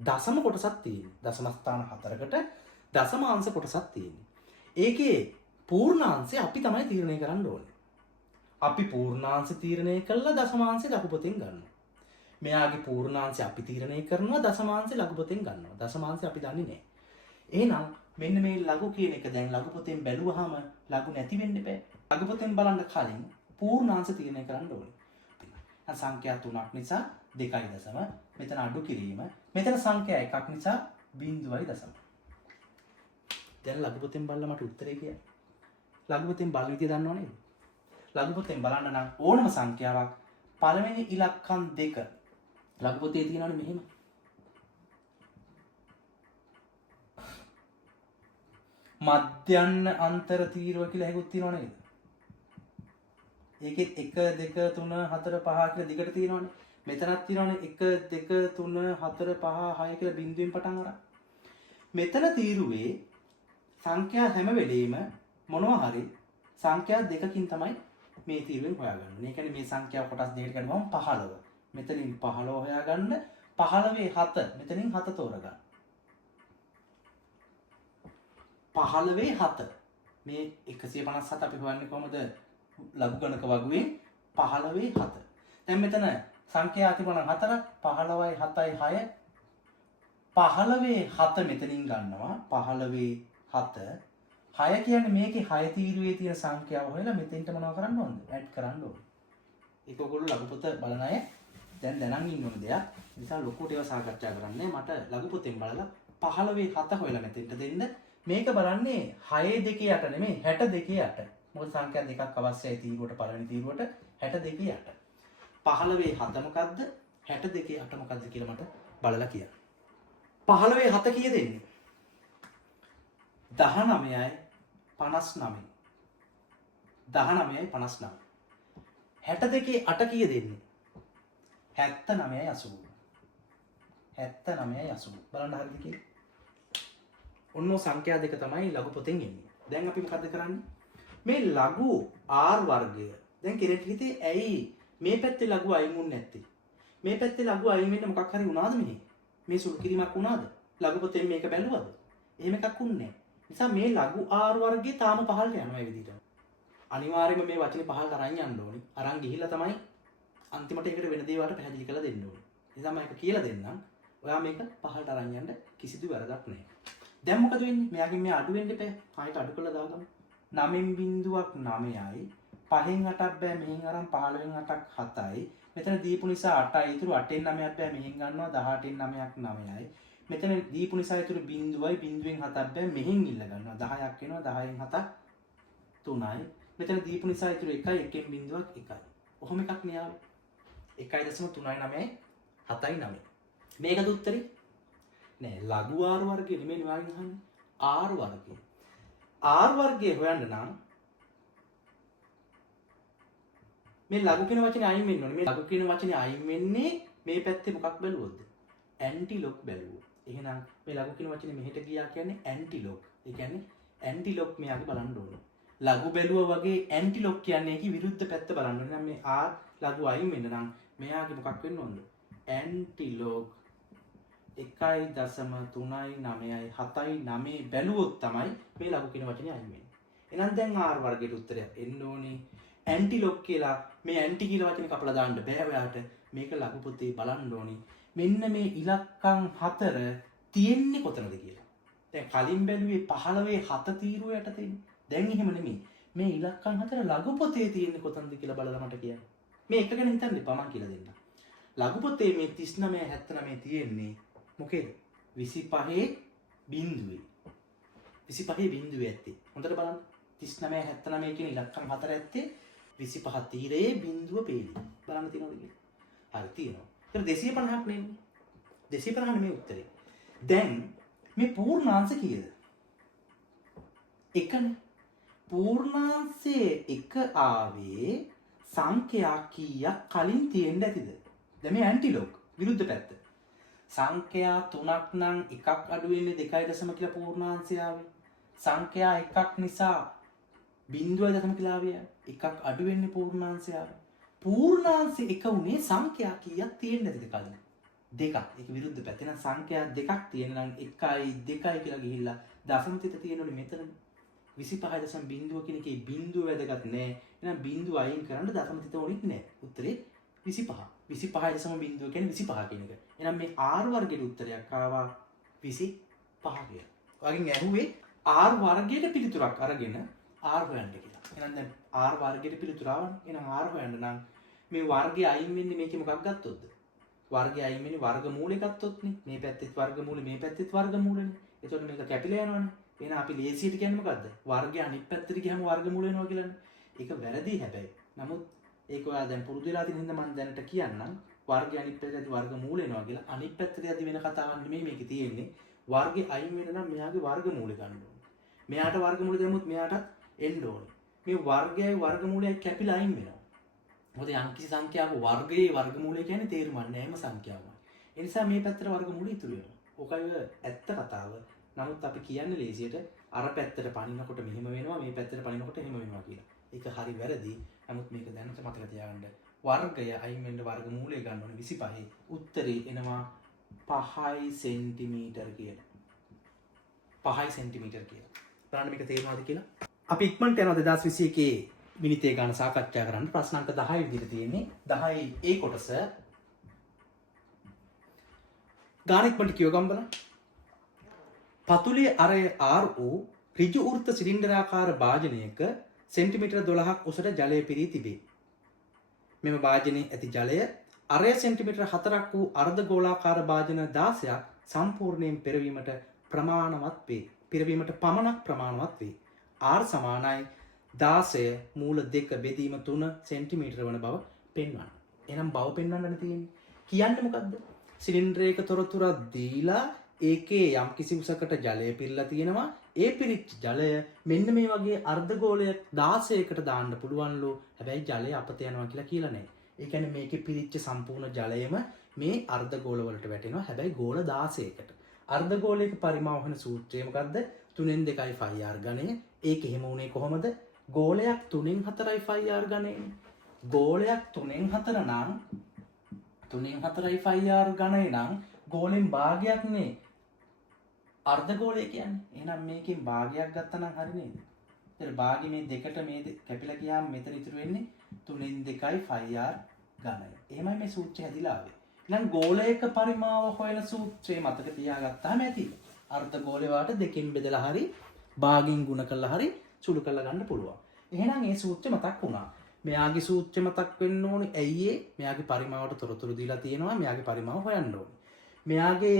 දශම කොටසක් තියෙන්නේ. දශම ස්ථාන 4කට දශමාංශ කොටසක් තියෙන්නේ. ඒකේ පූර්ණාංශය අපි තමයි තීරණය කරන්න ඕනේ. අපි පූර්ණාංශ තීරණය කළා දශමාංශය ලඝු පොතෙන් ගන්නවා. මෙයාගේ පූර්ණාංශය අපි තීරණය කරනවා දශමාංශය ලඝු පොතෙන් ගන්නවා. දශමාංශය අපි දන්නේ නැහැ. එහෙනම් මෙන්න මේ ලඝු කියන එක දැන් ලඝු පොතෙන් බැලුවාම ලඝු නැති වෙන්න බෑ. ලඝු පොතෙන් බලන්න කලින් පූර්ණාංශ තීරණය කරන්න ඕනේ. සංඛ්‍යා 3ක් නිසා 2.0 මෙතන අඩු කිරීම. මෙතන සංඛ්‍යා 1ක් නිසා 0.0. දැන් ලඝු පොතෙන් බලලා මට උත්තරේ කියන්න. ලඝු පොතෙන් බලන විදිය දන්නව නේද? ලඝු පොතෙන් බලන්න නම් ඕනම සංඛ්‍යාවක් පළවෙනි ඉලක්කම් 2 ලඝු පොතේ තියෙනවනේ මෙහෙම. මධ්‍යන්න අන්තර තීරව කියලා එකක් තියෙනව නේද? ඒකෙත් 1 2 3 4 5 කියලා දිගට තියෙනවනේ. මෙතනත් තියෙනවනේ 1 2 3 4 5 6 කියලා බිඳුවෙන් පටන් අරන්. මෙතන තීරුවේ සංඛ්‍යා හැම වෙලෙම මොනවා හරි සංඛ්‍යා දෙකකින් තමයි මේ තීරුවෙන් හොයාගන්නේ. ඒ කියන්නේ මේ සංඛ්‍යාව කොටස් දෙකකට ගන්නවා 15. මෙතනින් 15 හොයාගන්න 15 7 මෙතනින් 7 තෝරගන්න. 15 7 මේ 157 අපි හොයන්නේ කොහමද? ලඝු ගණක වගුවේ 15 7. දැන් මෙතන සංඛ්‍යා තිබුණා 4 15යි 7යි 6 15 7 මෙතනින් ගන්නවා 15 7 6 කියන්නේ මේකේ 6 තීරුවේ තියෙන සංඛ්‍යාව හොයලා මෙතෙන්ට මොනව කරන්න ඕනද? ඇඩ් කරන්න ඕනේ. ඒක ඔයගොල්ලෝ ලඝු පොත බලන අය දැන් දැනන් ඉන්න ඕන දෙයක්. නිසා ලොකුට ඒවා සාකච්ඡා කරන්නේ. මට ලඝු පොතෙන් බලලා 15 7 හොයලා මෙතෙන්ට දෙන්න. මේක බලන්නේ 6 2 8 නෙමෙයි 62 8. මොකද සංඛ්‍යා දෙකක් අවශ්‍යයි තීරුවට පළවෙනි තීරුවට 62 8. 15 7 මොකද්ද? 62 8 මොකද්ද කියලා මට බලලා කියන්න. 15 7 කීයද එන්නේ? 19යි 59. 19යි 59. 62 8 කීයද එන්නේ? 79යි 80. 79යි 80. බලන්න හරිද කියලා? ඔන්න සංඛ්‍යා දෙක තමයි ලඝු පොතෙන් එන්නේ. දැන් අපි මොකද්ද කරන්නේ? මේ ලඝු R වර්ගය. දැන් කෙනෙක් හිතේ ඇයි මේ පැත්තේ ලඝු අයින් වුන්නේ නැත්තේ? මේ පැත්තේ ලඝු අයින් වෙන්න මොකක් හරි වුණාද මෙහි? මේ සුළු කිරීමක් වුණාද? ලඝු පොතෙන් මේක බැලුවද? එහෙම එකක් වුණේ නැහැ. නිසා මේ ලඝු R වර්ගය තාම පහළට යනවා මේ විදිහට. අනිවාර්යයෙන්ම මේ වචනේ පහළට අරන් යන්න ඕනේ. අරන් ගිහිල්ලා තමයි අන්තිමට ඒකට වෙන දේවල්ට පැහැදිලි කරලා දෙන්න ඕනේ. නිසා මම ඒක කියලා දෙන්නම්. ඔයා මේක පහළට අරන් යන්න කිසිදු වැරදක් නැහැ. දැන් මොකද වෙන්නේ? මෙයාගෙන් මේ අඩු වෙන්න එපා. ආයෙත් අඩු කරලා දාගමු. 9.9යි 5න් 8ක් බෑ මෙහෙන් අරන් 15න් 8ක් 7යි මෙතන දීපු නිසා 8යි ඉතුරු 8න් 9ක් බෑ මෙහෙන් ගන්නවා 18න් 9ක් 9යි. මෙතන දීපු නිසා ඉතුරු බිංදුවයි බිංදුවෙන් 7ක් බෑ මෙහෙන් ඉල්ල ගන්නවා 10ක් එනවා 10න් 7ක් 3යි. මෙතන දීපු නිසා ඉතුරු 1යි 1න් බිංදුවක් 1යි. ඔහොම එකක් න්යාවේ. 1.39 7යි 9. මේකද උත්තරේ? නෑ ලඝු R වර්ගය නෙමෙයි වාගෙන් අහන්නේ. R වර්ගය. R වර්ගය හොයන්න නම් මේ ලඝු කියන වචනේ අයින් වෙන්න ඕනේ. මේ ලඝු කියන වචනේ අයින් වෙන්නේ මේ පැත්තේ මොකක් බැලුවොත්ද? ඇන්ටිලොග් බැලුවොත්. එහෙනම් මේ ලඝු කියන වචනේ මෙහෙට ගියා කියන්නේ ඇන්ටිලොග්. ඒ කියන්නේ ඇන්ටිලොග් මෙයාගේ බලන්න ඕනේ. ලඝු බැලුවා වගේ ඇන්ටිලොග් කියන්නේ ඒකේ විරුද්ධ පැත්ත බලන්න ඕනේ. මේ R ලඝු අයින් වෙන්න නම් මෙයාගේ මොකක් වෙන්න ඕනද? ඇන්ටිලොග් 1.39යි 9යි 7යි 9 බැලුවොත් තමයි මේ ලඝු කියන වචනේ අයින් වෙන්නේ. එහෙනම් දැන් R වර්ගයට උත්තරයක් එන්න ඕනේ. ඇන්ටිලොග් කියලා මේ ඇන්ටි කියලා වචනේ කපලා දාන්න බෑ ඔයාට. මේක ලඝු පොතේ බලන්න ඕනේ. මෙන්න මේ ඉලක්කම් 4 තියෙන්නේ කොතනද කියලා. දැන් කලින් බැලුවේ 15 7 තීරුව යට තියෙන්නේ. දැන් එහෙම නෙමෙයි. මේ ඉලක්කම් 4 ලඝු පොතේ තියෙන්නේ කොතනද කියලා බලලා මට කියන්න. මේ එක ගැන හිතන්න එපා මම කියලා දෙන්නම්. ලඝු පොතේ මේ 39 79 තියෙන්නේ මොකේද? 25 බිංදුවේ. 25 බිංදුවේ ඇත්තේ. හොඳට බලන්න. 39 79 කියන ඉලක්කම් 4 ඇත්තේ 25 තීරයේ බිංදුව පේලි. බලන්න තියෙනවද කියලා? හරි තියෙනවා. ඒතර 250ක් නෙන්නේ. 250 මේ උත්තරේ. දැන් මේ පූර්ණාංශ කීයද? එකනේ. පූර්ණාංශයේ එක ආවේ සංඛ්‍යා කීයක් කලින් තියෙන්න ඇතිද? දැන් මේ ඇන්ටිලොග් විරුද්ධ පැත්ත. සංඛ්‍යා 3ක් නම් එකක් අඩු වෙන්නේ 2.0 කියලා පූර්ණාංශය ආවේ. සංඛ්‍යා එකක් නිසා බිංදුවයි දශම කියලා ආවේ. එකක් අඩු වෙන්නේ පූර්ණාංශය ආවේ. පූර්ණාංශ එක උනේ සංඛ්‍යා කීයක් තියෙන්න ඇතිද කලින්? දෙකක්. ඒක විරුද්ධ පැත්ත. එහෙනම් සංඛ්‍යා දෙකක් තියෙන නම් 1යි 2යි කියලා ගිහිල්ලා දශම තිත තියෙනුනේ මෙතන. 25.0 කියන එකේ බිංදුව වැදගත් නෑ. එහෙනම් බිංදුව අයින් කරන්න දශම තිත ඕනෙත් නෑ. උත්තරේ 25. 25.0 කියන්නේ 25 කියන එක. එහෙනම් මේ R වර්ගයේ උත්තරයක් ආවා 25 කියලා. ඔයගෙන් ඇහුවේ R වර්ගයට පිළිතුරක් අරගෙන R හොයන්න කියලා. එහෙනම් දැන් R වර්ගයට පිළිතුර ආවනේ. එහෙනම් R හොයන්න නම් මේ වර්ගය අයින් වෙන්නේ මේකේ මොකක් ගත්තොත්ද? වර්ගය අයින් වෙන්නේ වර්ගමූලය ගත්තොත්නේ. මේ පැත්තෙත් වර්ගමූලය මේ පැත්තෙත් වර්ගමූලනේ. එතකොට මේක කැපිලා යනවනේ. එහෙනම් අපි ලේසියට කියන්නේ මොකද්ද? වර්ගය අනිත් පැත්තට ගියම වර්ගමූල වෙනවා කියලානේ. ඒක වැරදි හැබැයි. නමුත් ඒක ඔයා දැන් පුරුදු වෙලා තියෙන හින්දා මම දැනට කියන්නම්. වර්ගය අනිත් පැත්තට වර්ගමූල වෙනවා කියලා. අනිත් පැත්තට යදි වෙන කතාවක් නෙමෙයි මේකේ තියෙන්නේ. වර්ගය අයින් වෙන නම් මෙයාගේ වර්ගමූලය ගන්න ඕනේ. මෙයාට වර්ගමූලය දෙමුත් මෙයාටත් එන්න ඕනේ. මේ වර්ගයයි වර්ගමූලයයි කැපිලා අයින් වෙනවා. මොකද යම්කිසි සංඛ්‍යාවක වර්ගයේ වර්ගමූලය කියන්නේ තේරුමක් නෑම සංඛ්‍යාවමයි. ඒ නිසා මේ පැත්තට වර්ගමූලය ඉතුරු වෙනවා. ඕකයි ඇත්ත කතාව. නමුත් අපි කියන්නේ ලේසියට අර පැත්තට පනිනකොට මෙහෙම වෙනවා මේ පැත්තට පනිනකොට එහෙම වෙනවා කියලා. ඒක හරි වැරදි. නමුත් මේක දැනට මතක තියාගන්න. වර්ගය අයින් වෙන්න වර්ගමූලය ගන්න ඕනේ 25. උත්තරේ එනවා 5 සෙන්ටිමීටර කියලා. 5 සෙන්ටිමීටර කියලා. බලන්න මේක තේරෙනවද කියලා? අපි ඉක්මනට යනවා 2021 මිනිතේ ගාන සාකච්ඡා කරන්න. ප්‍රශ්න අංක 10 විදිහට තියෙන්නේ. 10 ඒ කොටස ගාන ඉක්මනට කියව ගමු බලන්න. පතුලේ අරය R වූ ඍජු වෘත්ත සිලින්ඩරාකාර භාජනයක සෙන්ටිමීටර 12ක් උසට ජලය පිරී තිබේ. මෙම භාජනයේ ඇති ජලය අරය සෙන්ටිමීටර 4ක් වූ අර්ධ ගෝලාකාර භාජන 16ක් සම්පූර්ණයෙන් පෙරවීමට ප්‍රමාණවත් වේ. පිරවීමට පමණක් ප්‍රමාණවත් වේ. R සමානයි 16 මූල 2 බෙදීම 3 සෙන්ටිමීටර වන බව පෙන්වන්න. එහෙනම් බව පෙන්වන්නනේ තියෙන්නේ. කියන්නේ මොකද්ද? සිලින්ඩරයක තොරතුරක් දීලා ඒකේ යම් කිසි උසකට ජලය පිරලා තියෙනවා. ඒ පිරිච්ච ජලය මෙන්න මේ වගේ අර්ධගෝලයක් 16කට දාන්න පුළුවන්ලු. හැබැයි ජලය අපත යනවා කියලා නැහැ. ඒ කියන්නේ මේකේ පිරිච්ච සම්පූර්ණ ජලයම මේ අර්ධගෝල වලට වැටෙනවා. හැබැයි ගෝල 16කට. අර්ධගෝලයක පරිමාව වෙන සූත්‍රය මොකද්ද? 3න් 2යි 5r ගණය. ඒක එහෙම උනේ කොහොමද? ගෝලයක් 3න් 4යි 5r ගණය. ගෝලයක් 3න් 4 නම් 3න් 4යි 5r ගණය නම් ගෝලෙන් භාගයක් නේ අර්ධගෝලය කියන්නේ. එහෙනම් මේකෙන් භාගයක් ගත්තා නම් හරි නේද? ඒතර භාගي මේ දෙකට මේ කැපිලා ගියාම මෙතන ඉතුරු වෙන්නේ 3න් 2යි 5r ගණය. එහෙමයි මේ සූත්‍රය හැදිලා ආවේ. එහෙනම් ගෝලයක පරිමාව හොයන සූත්‍රය මතක තියාගත්තාම ඇති. අර්ධගෝලය වාට දෙකෙන් බෙදලා හරි භාගයෙන් ගුණ කරලා හරි සුළු කරලා ගන්න පුළුවන්. එහෙනම් මේ සූත්‍රය මතක් වුණා. මෙයාගේ සූත්‍රය මතක් වෙන්න ඕනේ. ඇයි මෙයාගේ පරිමාවට තොරතුරු දීලා තියෙනවා. මෙයාගේ පරිමාව හොයන්න ඕනේ. මෙයාගේ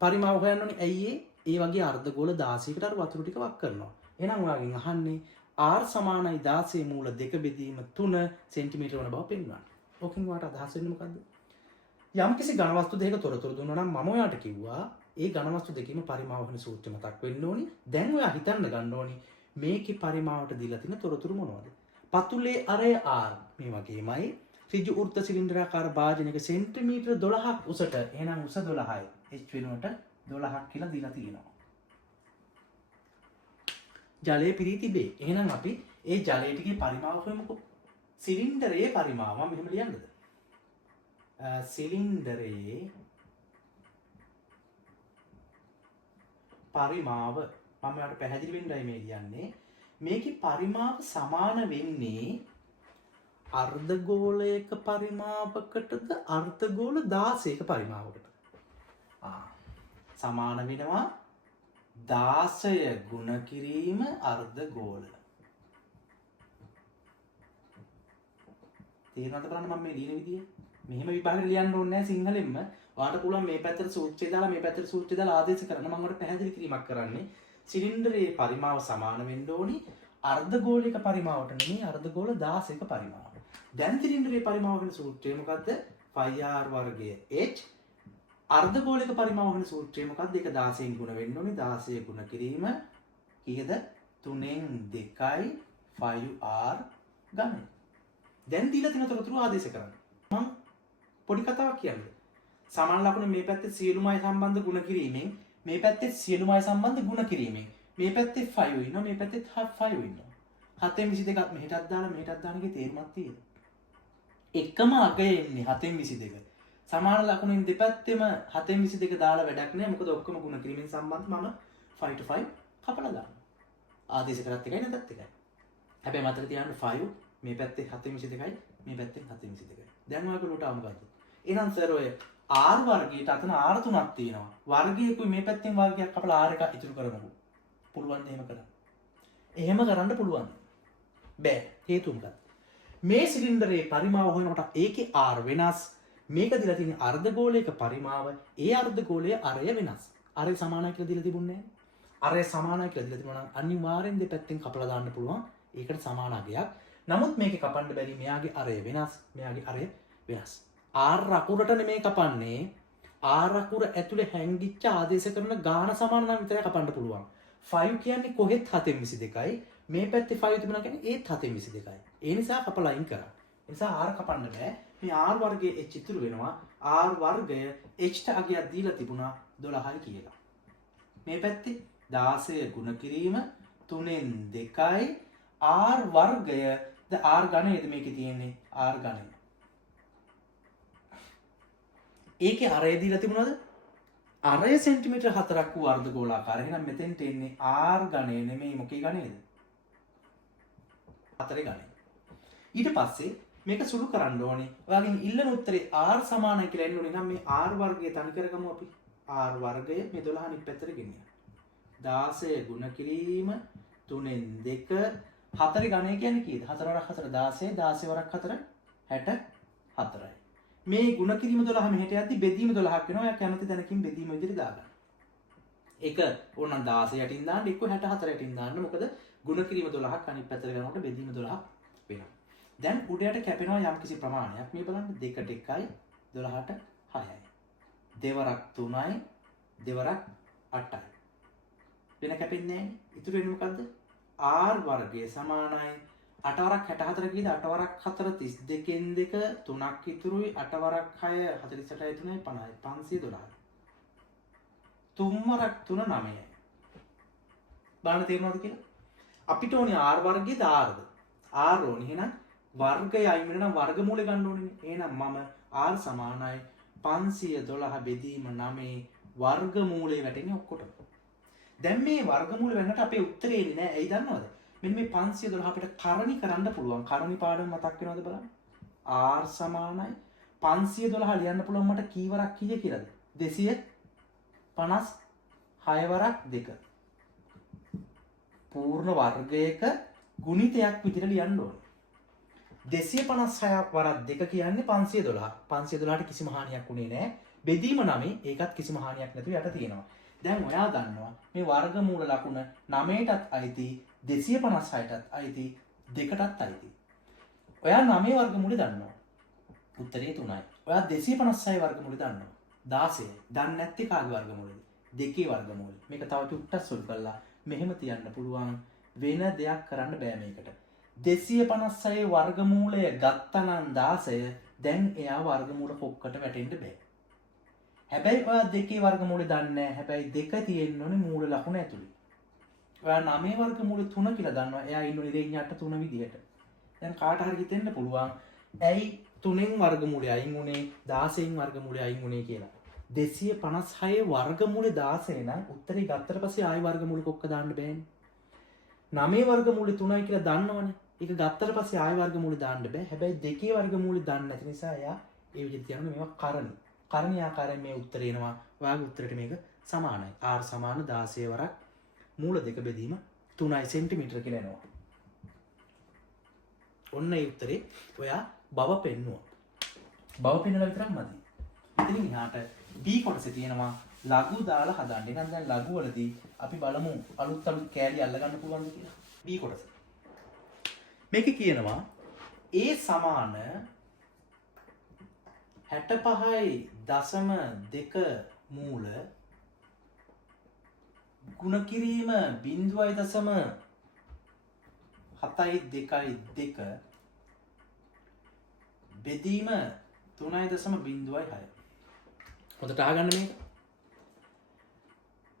පරිමාව හොයන්න ඕනේ. ඇයි ඒ වගේ අර්ධගෝල 16කට අර වතුර ටික වක් කරනවා. එහෙනම් ඔයාගෙන් අහන්නේ r සමානයි 16 මූල 2 බෙදීම 3 සෙන්ටිමීටර වන බව පෙන්වන්න. ඕකෙන් ඔයාට අදහස් වෙන්නේ මොකද්ද? යම්කිසි ඝන වස්තු දෙකක තොරතුරු දුන්නා නම් මම ඔයාට කිව්වා ඒ ඝන වස්තු දෙකේම පරිමාව වෙන සූත්‍රය මතක් වෙන්න ඕනි. දැන් ඔයා හිතන්න ගන්න ඕනි මේකේ පරිමාවට දීලා තියෙන තොරතුරු මොනවද? පතුලේ අරය r මේ වගේමයි ඍජු වෘත්ත සිලින්ඩරාකාර භාජනයක සෙන්ටිමීටර 12ක් උසට එහෙනම් උස 12යි h වෙනුවට 12ක් කියලා දීලා තියෙනවා. ජලය පිරී තිබේ. එහෙනම් අපි ඒ ජලය ටිකේ පරිමාව හොයමුකෝ. සිලින්ඩරයේ පරිමාව මම මෙහෙම ලියන්නද? සිලින්ඩරයේ පරිමාව මම යාට පැහැදිලි වෙන්නයි මේ ලියන්නේ. මේකේ පරිමාව සමාන වෙන්නේ අර්ධගෝලයක පරිමාවකටද අර්ධගෝල 16ක පරිමාවකට. සමාන වෙනවා 16 ගුණ කිරීම අර්ධගෝල. තේරුණාද බලන්න මම මේ ලියන විදිය? මෙහෙම විභාගෙට ලියන්න ඕනේ නැහැ සිංහලෙන්ම. ඔයාලට පුළුවන් මේ පැත්තට සූත්‍රය දාලා මේ පැත්තට සූත්‍රය දාලා ආදේශ කරන්න. මම ඔයාලට පැහැදිලි කිරීමක් කරන්නේ. සිලින්ඩරයේ පරිමාව සමාන වෙන්න ඕනි අර්ධගෝලික පරිමාවට නෙමෙයි අර්ධගෝල 16ක පරිමාව. දැන් සිලින්ඩරයේ පරිමාව වෙන සූත්‍රය මොකද්ද? πr වර්ගය h. අර්ධගෝලික පරිමාව වෙන සූත්‍රය මොකද්ද? ඒක 16න් ගුණ වෙන්න ඕනි. 16 ගුණ කිරීම කීයද? 3න් 2යි 5r ගන්න. දැන් දීලා තියෙන තොරතුරු ආදේශ කරන්න. මම පොඩි කතාවක් කියන්නේ. සමාන ලකුණ මේ පැත්තේ සියලුමයි සම්බන්ධ ගුණ කිරීමෙන් මේ පැත්තේ සියලුමයි සම්බන්ධ ගුණ කිරීමෙන් මේ පැත්තේ 5 ඉන්නවා මේ පැත්තේ 5 ඉන්නවා. 7න් 22ක් මෙහෙටත් දාලා මෙහෙටත් දානගේ තේරුමක් තියෙනවා. එකම අගය එන්නේ 7න් 22. සමාන ලකුණෙන් දෙපැත්තෙම 7න් 22 දාලා වැඩක් නැහැ. මොකද ඔක්කොම ගුණ කිරීමෙන් සම්බන්ධ මම 5 to 5 කපලා දානවා. ආදේශ කරත් එකයි නැත්ත් එකයි. හැබැයි මතක තියාගන්න 5 මේ පැත්තේ 7න් 22යි මේ පැත්තෙන් 7න් 22යි. දැන් ඔයාලට ලුටා මොකද්ද? එහෙනම් සර් ඔය r වර්ගයට අතන r තුනක් තියෙනවා. වර්ගයකුයි මේ පැත්තෙන් වර්ගයක් කපලා r එකක් ඉතුරු කරමු. පුළුවන් ද එහෙම කරන්න? එහෙම කරන්න පුළුවන්. බෑ. හේතුව මොකක්ද? මේ සිලින්ඩරයේ පරිමාව හොයනකොට ඒකේ r වෙනස්. මේක දීලා තියෙන අර්ධගෝලයක පරිමාව ඒ අර්ධගෝලයේ අරය වෙනස්. අරය සමානයි කියලා දීලා තිබුණේ නැහැ. අරය සමානයි කියලා දීලා තිබුණා නම් අනිවාර්යෙන් දෙපැත්තෙන් කපලා දාන්න පුළුවන්. ඒකට සමාන අගයක්. නමුත් මේකේ කපන්න බැරි මෙයාගේ අරය වෙනස්. මෙයාගේ අරය වෙනස්. r අකුරට නෙමෙයි කපන්නේ. r අකුර ඇතුලේ හැංගිච්ච ආදේශ කරන ගාන සමාන නම් විතරයි කපන්න පුළුවන්. 5 කියන්නේ කොහෙත් 7න් 22යි. මේ පැත්තේ 5 තිබුණා කියන්නේ ඒත් 7න් 22යි. ඒ නිසා කපලා අයින් කරා. ඒ නිසා r කපන්න බෑ. මේ r වර්ගයේ h ඉතුරු වෙනවා. r වර්ගය h ට අගයක් දීලා තිබුණා 12යි කියලා. මේ පැත්තේ 16 ගුණ කිරීම 3න් 2යි r වර්ගය ද r ඝනයද මේකේ තියෙන්නේ r ඝනය. ඒකේ අරය දීලා තිබුණාද? අරය සෙන්ටිමීටර 4ක් වූ අර්ධගෝලාකාර. එහෙනම් මෙතෙන්ට එන්නේ r ඝනය නෙමෙයි මොකේ ඝනයද? 4 ඝනය. ඊට පස්සේ මේක සුළු කරන්න ඕනේ. ඔයාගෙන් ඉල්ලන උත්තරේ r සමානයි කියලා එන්න ඕනේ. නම් මේ r වර්ගය තනි කරගමු අපි. r වර්ගය මේ 12 අනිත් පැත්තට ගෙනියන්න. 16 ගුණ කිරීම 3න් 2 4 ඝනය කියන්නේ කීයද? 4 වරක් 4 16 16 වරක් 4 64යි. මේ ගුණ කිරීම 12 මෙහෙට යද්දි බෙදීම 12ක් වෙනවා. ඔයා කැමති දැනකින් බෙදීම විදිහට දාගන්න. එක ඕනනම් 16 යටින් දාන්න, එක්ක 64 යටින් දාන්න. මොකද ගුණ කිරීම 12ක් අනිත් පැත්තට යනකොට බෙදීම 12ක් වෙනවා. දැන් උඩයට කැපෙනවා යම්කිසි ප්‍රමාණයක්. මේ බලන්න 2ට 1යි 12ට 6යි. දෙවරක් 3යි දෙවරක් 8යි. වෙන කැපෙන්නේ නැහැ. ඉතුරු වෙන්නේ මොකද්ද? r වර්ගය සමානයි 8 වරක් 64 කීයද? 8 වරක් 4 32න් 2 3ක් ඉතුරුයි. 8 වරක් 6 48යි 3යි 50යි 512යි. 3 වරක් 3 9යි. බලන්න තේරෙනවද කියලා? අපිට ඕනේ r වර්ගයේද rද? r ඕනේ. එහෙනම් වර්ගය අයින් වෙන නම් වර්ගමූලය ගන්න ඕනේ. එහෙනම් මම r සමානයි 512 බෙදීම 9 වර්ගමූලය වැටෙන්නේ ඔක්කොටම. දැන් මේ වර්ගමූල වෙනකොට අපේ උත්තරේ එන්නේ නැහැ. ඇයි දන්නවද? මෙන්න මේ 512 අපිට කරණි කරන්න පුළුවන්. කරණි පාඩම මතක් වෙනවද බලන්න. r සමානයි 512 ලියන්න පුළුවන් මට කීවරක් කීය කියලාද? 256 වරක් 2. පූර්ණ වර්ගයක ගුණිතයක් විදිහට ලියන්න ඕනේ. 256ක් වරක් 2 කියන්නේ 512. 512ට කිසිම හානියක් වුණේ නැහැ. බෙදීම 9 ඒකත් කිසිම හානියක් නැතුව යට තියෙනවා. දැන් ඔයා දන්නවා මේ වර්ගමූල ලකුණ 9ටත් අයිති 256ටත් අයිති 2ටත් අයිති. ඔයා 9 වර්ගමූලය දන්නවා. උත්තරේ 3යි. ඔයා 256 වර්ගමූලය දන්නවා. 16. දන්නේ නැත්තේ කාගේ වර්ගමූලද? 2 වර්ගමූලය. මේක තව චුට්ටක් සුළු කරලා මෙහෙම තියන්න පුළුවන්. වෙන දෙයක් කරන්න බෑ මේකට. 256 වර්ගමූලය ගත්තනම් 16 දැන් එයා වර්ගමූල කොක්කට වැටෙන්න බෑ. හැබැයි ඔයා 2 වර්ගමූලය දන්නේ නැහැ. හැබැයි 2 තියෙන්න ඕනේ මූල ලකුණ ඇතුලේ. ඔයා 9 වර්ගමූල 3 කියලා දන්නවා. එයා ඉන්නෝනේ ඉරෙන් යට 3 විදිහට. දැන් කාට හරි හිතෙන්න පුළුවන් ඇයි 3න් වර්ගමූලය අයින් වුණේ 16න් වර්ගමූලය අයින් වුණේ කියලා. 256 වර්ගමූලය 16 නම් උත්තරේ ගත්තට පස්සේ ආයි වර්ගමූල කොක්ක දාන්න බෑනේ. 9 වර්ගමූලය 3යි කියලා දන්නවනේ. ඒක ගත්තට පස්සේ ආයි වර්ගමූලය දාන්න බෑ. හැබැයි 2 වර්ගමූලය දන්නේ නැති නිසා එයා ඒ විදිහට කියනවා මේවා කරණි. කරණි ආකාරයෙන් මේ උත්තරේ එනවා. ඔයාගේ උත්තරේට මේක සමානයි. r සමාන 16 වරක් මූල දෙක බෙදීම 3 සෙන්ටිමීටර කියලා එනවා. ඔන්න ඒ උත්තරේ ඔයා බව පෙන්නුවා. බව පෙන්නලා විතරක් මදි. ඉතින් එහාට B කොටසේ තියෙනවා ලඝු දාලා හදන්න. එහෙනම් දැන් ලඝු වලදී අපි බලමු අලුත් කෑලි අල්ල ගන්න පුළුවන්ද කියලා. B කොටස. මේකේ කියනවා A සමාන 65.2 මූල ගුණ කිරීම 0.722 බෙදීම 3.06. හොඳට අහගන්න මේක.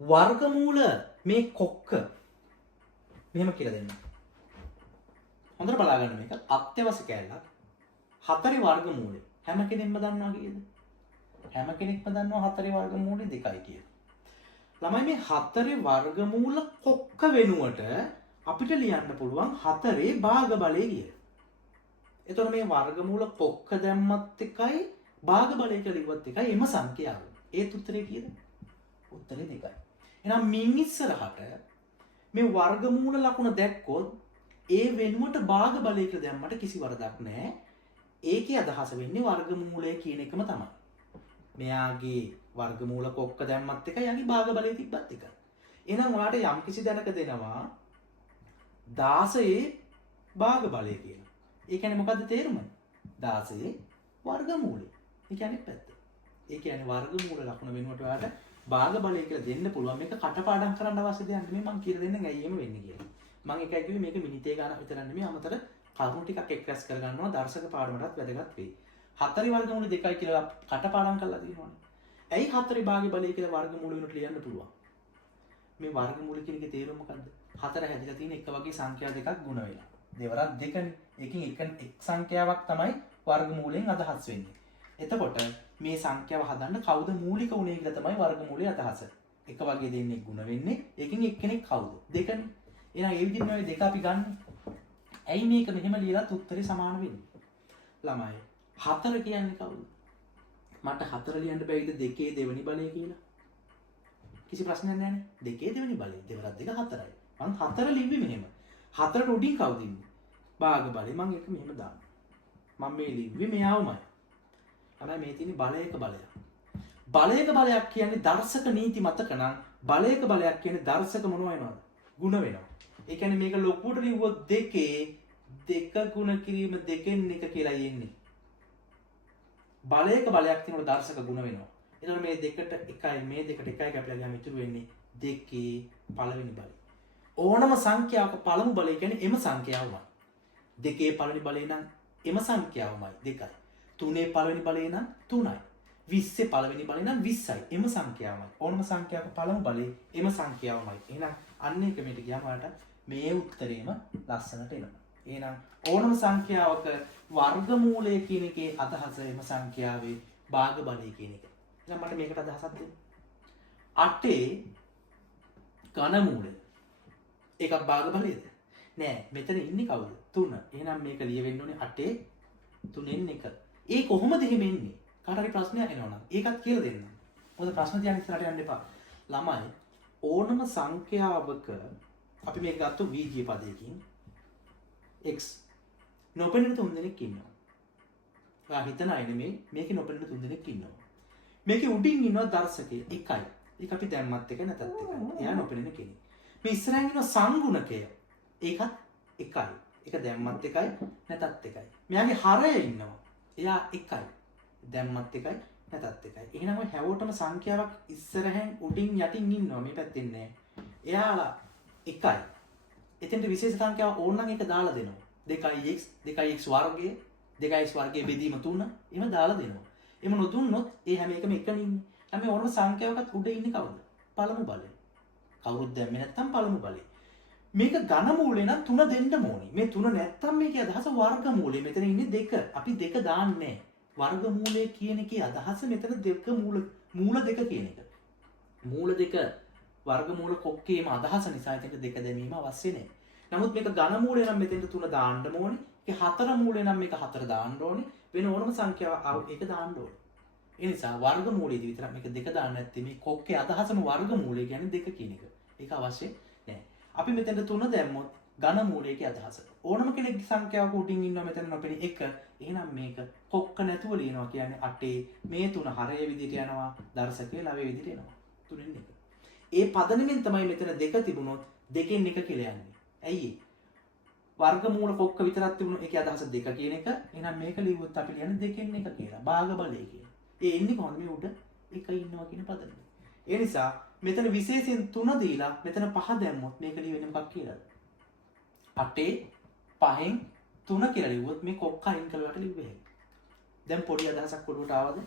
වර්ගමූල මේ කොක්ක මෙහෙම කියලා දෙන්න. හොඳට බලාගන්න මේක. අත්‍යවශ්‍ය කැලලක්. 4 වර්ගමූලය හැම කෙනෙක්ම දන්නවා කීයද? හැම කෙනෙක්ම දන්නවා 4 වර්ගමූලය 2යි කියලා. ළමයි මේ 4 වර්ගමූල කොක්ක වෙනුවට අපිට ලියන්න පුළුවන් 4 භාග බලය කියලා. එතකොට මේ වර්ගමූල කොක්ක දැම්මත් එකයි භාග බලය කියලා ලිව්වත් එකයි එම සංඛ්‍යාව. ඒත් උත්තරේ කීයද? උත්තරේ 2යි. එහෙනම් මින් ඉස්සරහට මේ වර්ගමූල ලකුණ දැක්කොත් ඒ වෙනුවට භාග බලය කියලා දැම්මට කිසි වරදක් නැහැ. ඒකේ අදහස වෙන්නේ වර්ගමූලය කියන එකම තමයි. මෙයාගේ වර්ගමූල කොක්ක දැම්මත් එකයි යගේ භාග බලය තිබ්බත් එකයි. එහෙනම් ඔයාලට යම් කිසි දැනක දෙනවා 16 භාග බලය කියලා. ඒ කියන්නේ මොකද්ද තේරුම? 16 වර්ගමූලය. ඒ කියන්නේ පැත්ත. ඒ කියන්නේ වර්ගමූල ලකුණ වෙනුවට ඔයාලට භාග බලය කියලා දෙන්න පුළුවන්. මේක කටපාඩම් කරන්න අවශ්‍ය දෙයක් නෙමෙයි මම කියලා දෙන්නම් ඇයි එහෙම වෙන්නේ කියලා. මම එකයි කිව්වේ මේක මිනිතේ ගානක් විතර නෙමෙයි අමතර කරුණු ටිකක් එක්රැස් කරගන්නවා දර්ශක පාඩමටත් වැදගත් වෙයි. 4 වර්ගමූල 2යි කියලා කටපාඩම් කරලා තියෙනවානේ. ඇයි 4 භාග බලය කියලා වර්ගමූල වෙනුවට ලියන්න පුළුවන්? මේ වර්ගමූල කියන එකේ තේරුම මොකද්ද? 4 හැදිලා තියෙන එක වගේ සංඛ්‍යා දෙකක් ගුණ වෙලා. දෙවරක් දෙකනේ. එකකින් එක් සංඛ්‍යාවක් තමයි වර්ගමූලයෙන් අදහස් වෙන්නේ. එතකොට මේ සංඛ්‍යාව හදන්න කවුද මූලික උනේ කියලා තමයි වර්ගමූලයේ අදහස. එක වගේ දෙන්නේ ගුණ වෙන්නේ. එකකින් එක්කෙනෙක් කවුද? දෙකනේ. එහෙනම් ඒ විදිහට මේ දෙක අපි ගන්න. ඇයි මේක මෙහෙම ලියලත් උත්තරේ සමාන වෙන්නේ? ළමයි 4 කියන්නේ කවුද? මට 4 ලියන්න බැයිද 2 දෙවෙනි බලය කියලා? කිසි ප්‍රශ්නයක් නැහැ නේ. 2 දෙවෙනි බලය. දෙවරක් 2 4යි. මං 4 ලිව්වේ මෙහෙම. 4ට උඩින් කවුද ඉන්නේ? භාග බලය. මං ඒක මෙහෙම දානවා. මම මේ ලිව්වේ මෙයාවමයි. තමයි මේ තියෙන්නේ බලයක බලයක්. බලයක බලයක් කියන්නේ දර්ශක නීති මතක නම් බලයක බලයක් කියන්නේ දර්ශක මොනව වෙනවද? ಗುಣ වෙනවා. ඒ කියන්නේ මේක ලොකුවට ලිව්වොත් 2 ගුණ කිරීම 2න් 1 කියලා යන්නේ. බලයක බලයක් තියෙනකොට දර්ශක ගුණ වෙනවා. එතකොට මේ දෙකට 1යි මේ දෙකට 1යි කැපිලා ගියාම ඉතුරු වෙන්නේ 2 පළවෙනි බලය. ඕනම සංඛ්‍යාවක පළමු බලය කියන්නේ එම සංඛ්‍යාවමයි. 2 පළවෙනි බලය නම් එම සංඛ්‍යාවමයි 2යි. 3 පළවෙනි බලය නම් 3යි. 20 පළවෙනි බලය නම් 20යි. එම සංඛ්‍යාවමයි. ඕනම සංඛ්‍යාවක පළමු බලය එම සංඛ්‍යාවමයි. එහෙනම් අන්න එක මෙට ගියාම ඔයාලට මේ උත්තරේම ලස්සනට එනවා. එහෙනම් ඕනම සංඛ්‍යාවක වර්ගමූලය කියන එකේ අදහස එම සංඛ්‍යාවේ භාග බලය කියන එක. එහෙනම් මට මේකට අදහසක් දෙන්න. 8 ඝනමූලය. ඒකක් භාග බලයද? නෑ. මෙතන ඉන්නේ කවුද? 3. එහෙනම් මේක ලියවෙන්න ඕනේ 8 3න් 1. ඒ කොහොමද එහෙම එන්නේ? කාට හරි ප්‍රශ්නයක් එනවනම් ඒකත් කියලා දෙන්න. මොකද ප්‍රශ්න තියන් ඉස්සරහට යන්න එපා. ළමයි ඕනම සංඛ්‍යාවක අපි මේක ගත්ත වීජීය පදයකින් x නොපෙනෙන 3 දෙනෙක් ඉන්නවා. ඔයා හිතන අය නෙමෙයි මේකේ නොපෙනෙන 3 දෙනෙක් ඉන්නවා. මේකේ උඩින් ඉන්නවා දර්ශකය එකයි. ඒක අපි දැම්මත් එක නැතත් එකයි. එයා නොපෙනෙන කෙනෙක්. මේ ඉස්සරහින් ඉන්න සංගුණකය ඒකත් එකයි. ඒක දැම්මත් එකයි නැතත් එකයි. මෙයාගේ හරය ඉන්නවා. එයා එකයි. දැම්මත් එකයි නැතත් එකයි. එහෙනම් ඔය හැවොටම සංඛ්‍යාවක් ඉස්සරහෙන් උඩින් යටින් ඉන්නවා මේ පැත්තෙන් නෑ. එයාලා එකයි. එතෙන්ට විශේෂ සංඛ්‍යාවක් ඕන නම් ඒක දාලා දෙනවා. 2x 2x වර්ගය 2x වර්ගයේ බෙදීම 3 එහෙම දාලා දෙනවා. එහෙම නොදුන්නොත් ඒ හැම එකම එකනේ ඉන්නේ. දැන් මේ ඕනම සංඛ්‍යාවකත් උඩ ඉන්නේ කවුද? පළමු බලය. කවුරුත් දැම්මේ නැත්තම් පළමු බලය. මේක ඝන මූලේ නම් 3 දෙන්න ඕනේ. මේ 3 නැත්තම් මේකේ අදහස වර්ග මූලේ. මෙතන ඉන්නේ 2. අපි 2 දාන්නේ. වර්ග මූලය කියන එකේ අදහස මෙතන 2 මූල 2 කියන එක. මූල 2 වර්ග මූල කොක්කේම අදහස නිසා එතන 2 දැමීම අවශ්‍ය නැහැ. නමුත් මේක ඝන මූලේ නම් මෙතෙන්ට 3 දාන්න ඕනේ. ඒක 4 මූලේ නම් මේක 4 දාන්න ඕනේ. වෙන ඕනම සංඛ්‍යාවක් ඒක දාන්න ඕනේ. ඒ නිසා වර්ග මූලයේදී විතරක් මේක 2 දාන්න නැත්නම් මේ කොක්කේ අදහසම වර්ග මූලය කියන්නේ 2 කියන එක. ඒක අවශ්‍ය නැහැ. අපි මෙතෙන්ට 3 දැම්මොත් ඝන මූලයේ අදහස. ඕනම කෙනෙක් සංඛ්‍යාවක උඩින් ඉන්නවා මෙතන නොපෙනේ 1. එහෙනම් මේක කොක්ක නැතුව ලියනවා කියන්නේ 8 මේ 3 හරය විදිහට යනවා දර්ශකයේ ලවයේ විදිහට එනවා. 3න් 1. ඒ පදනමෙන් තමයි මෙතන 2 තිබුණොත් 2න් 1 කියලා යන්නේ. ඇයි ඒ? වර්ගමූල කොක්ක විතරක් තිබුණොත් ඒකේ අදහස 2 කියන එක. එහෙනම් මේක ලිව්වොත් අපි ලියන්නේ 2න් 1 කියලා. භාග බලය කියලා. ඒ එන්නේ කොහොමද මේ උඩ 1 ඉන්නවා කියන පදනම. ඒ නිසා මෙතන විශේෂයෙන් 3 දීලා මෙතන 5 දැම්මොත් මේක ලියවෙන්නේ මොකක් කියලාද? 8 5න් 3 කියලා ලිව්වොත් මේ කොක්ක අයින් කළාට ලිව්වේ. දැන් පොඩි අදහසක් ඔළුවට ආවද?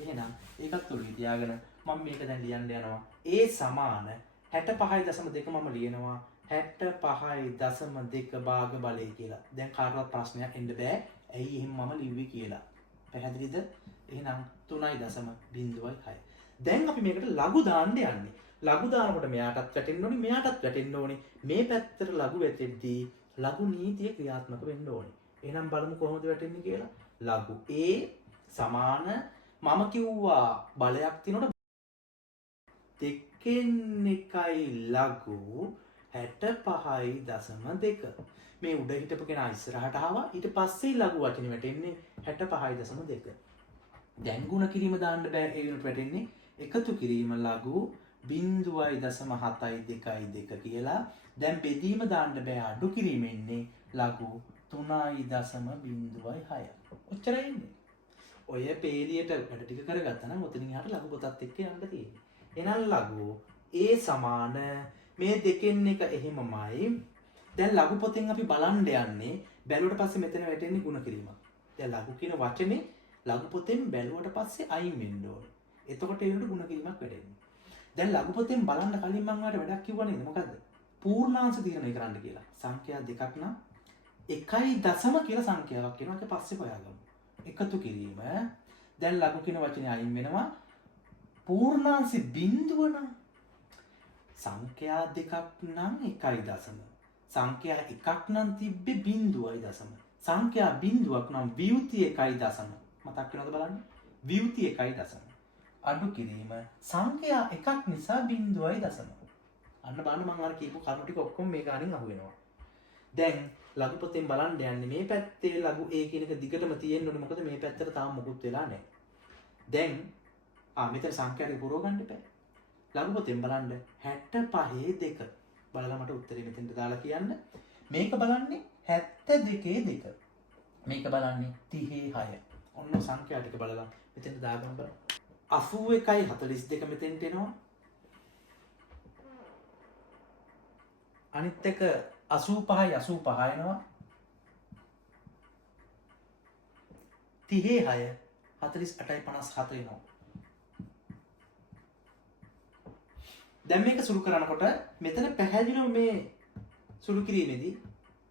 එහෙනම් ඒකත් ඔළුවේ තියාගෙන මම මේක දැන් ලියන්න යනවා. ඒ සමාන 65.2 මම ලියනවා 65.2 භාග බලය කියලා. දැන් කාටවත් ප්‍රශ්නයක් එන්න බෑ. ඇයි එහෙම මම ලිව්වේ කියලා. පැහැදිලිද? එහෙනම් 3.06. දැන් අපි මේකට ලඝු දාන්න යන්නේ. ලඝු දානකොට මෙයාටත් වැටෙන්න ඕනේ, මෙයාටත් වැටෙන්න ඕනේ. මේ පැත්තට ලඝු වැටෙද්දී ලඝු නීතිය ක්‍රියාත්මක වෙන්න ඕනේ. එහෙනම් බලමු කොහොමද වැටෙන්නේ කියලා. ලඝු A සමාන මම කිව්වා බලයක් තිනොට දෙකෙන් එකයි ලඝු 65.2. මේ උඩ හිටපු කෙනා ඉස්සරහට ආවා. ඊට පස්සේ ලඝු වචනේ වැටෙන්නේ 65.2. දැන් ගුණ කිරීම දාන්න බෑ. ඒ වෙනට වැටෙන්නේ එකතු කිරීම ලඝු 0.722 කියලා. දැන් බෙදීම දාන්න බෑ. අඩු කිරීම එන්නේ ලඝු 3.06. ඔච්චරයි ඉන්නේ. ඔය පේලියට වැඩ ටික කරගත්තා නම් ඔතනින් එහාට ලඝු පොතත් එක්ක යන්න තියෙන්නේ. එහෙනම් ලඝු A සමාන මේ දෙකෙන් එක එහෙමමයි. දැන් ලඝු පොතෙන් අපි බලන්න යන්නේ බැලුවට පස්සේ මෙතන වැටෙන්නේ ගුණ කිරීමක්. දැන් ලඝු කියන වචනේ ලඝු පොතෙන් බැලුවට පස්සේ අයින් වෙන්න ඕනේ. එතකොට ඒ වෙනකොට ගුණ කිරීමක් වැටෙන්නේ. දැන් ලඝු පොතෙන් බලන්න කලින් මම ඔයාලට වැඩක් කිව්වා නේද? මොකද්ද? පූර්ණාංශ තීරණය කරන්න කියලා. සංඛ්‍යා දෙකක් නම් 1.0 කියලා සංඛ්‍යාවක් එනවා. ඒක පස්සේ හොයාගමු. එකතු කිරීම. දැන් ලඝු කියන වචනේ අයින් වෙනවා. පූර්ණාංශ බිඳුව නම් සංඛ්‍යා දෙකක් නම් 1.0. සංඛ්‍යා එකක් නම් තිබ්බේ බිඳුවයි දශම. සංඛ්‍යා බිඳුවක් නම් වියුති 1.0. මතක් වෙනවද බලන්න? වියුති 1.0. අඩු කිරීම සංඛ්‍යා එකක් නිසා බිඳුවයි දශම. අන්න බලන්න මම අර කියපු කරුණු ටික ඔක්කොම මේ ගානින් අහු වෙනවා. දැන් ලඝු පොතෙන් බලන්න යන්නේ මේ පැත්තේ ලඝු A කියන එක දිගටම තියෙන්න ඕනේ. මොකද මේ පැත්තට තාම මොකුත් වෙලා නැහැ. දැන් මෙතන සංඛ්‍යාවේ පුරව ගන්න එපා. ලඝු පොතෙන් බලන්න 65.2. බලලා මට උත්තරේ මෙතෙන්ට දාලා කියන්න. මේක බලන්නේ 72.2. මේක බලන්නේ 36. ඔන්න සංඛ්‍යා ටික බලලා මෙතෙන්ට දාගන්න බලන්න. 81.42 මෙතෙන්ට එනවා. අනිත් එක 85 එනවා. 36 48.57 එනවා. දැන් මේක සුළු කරනකොට මෙතන පැහැදිලිව මේ සුළු කිරීමේදී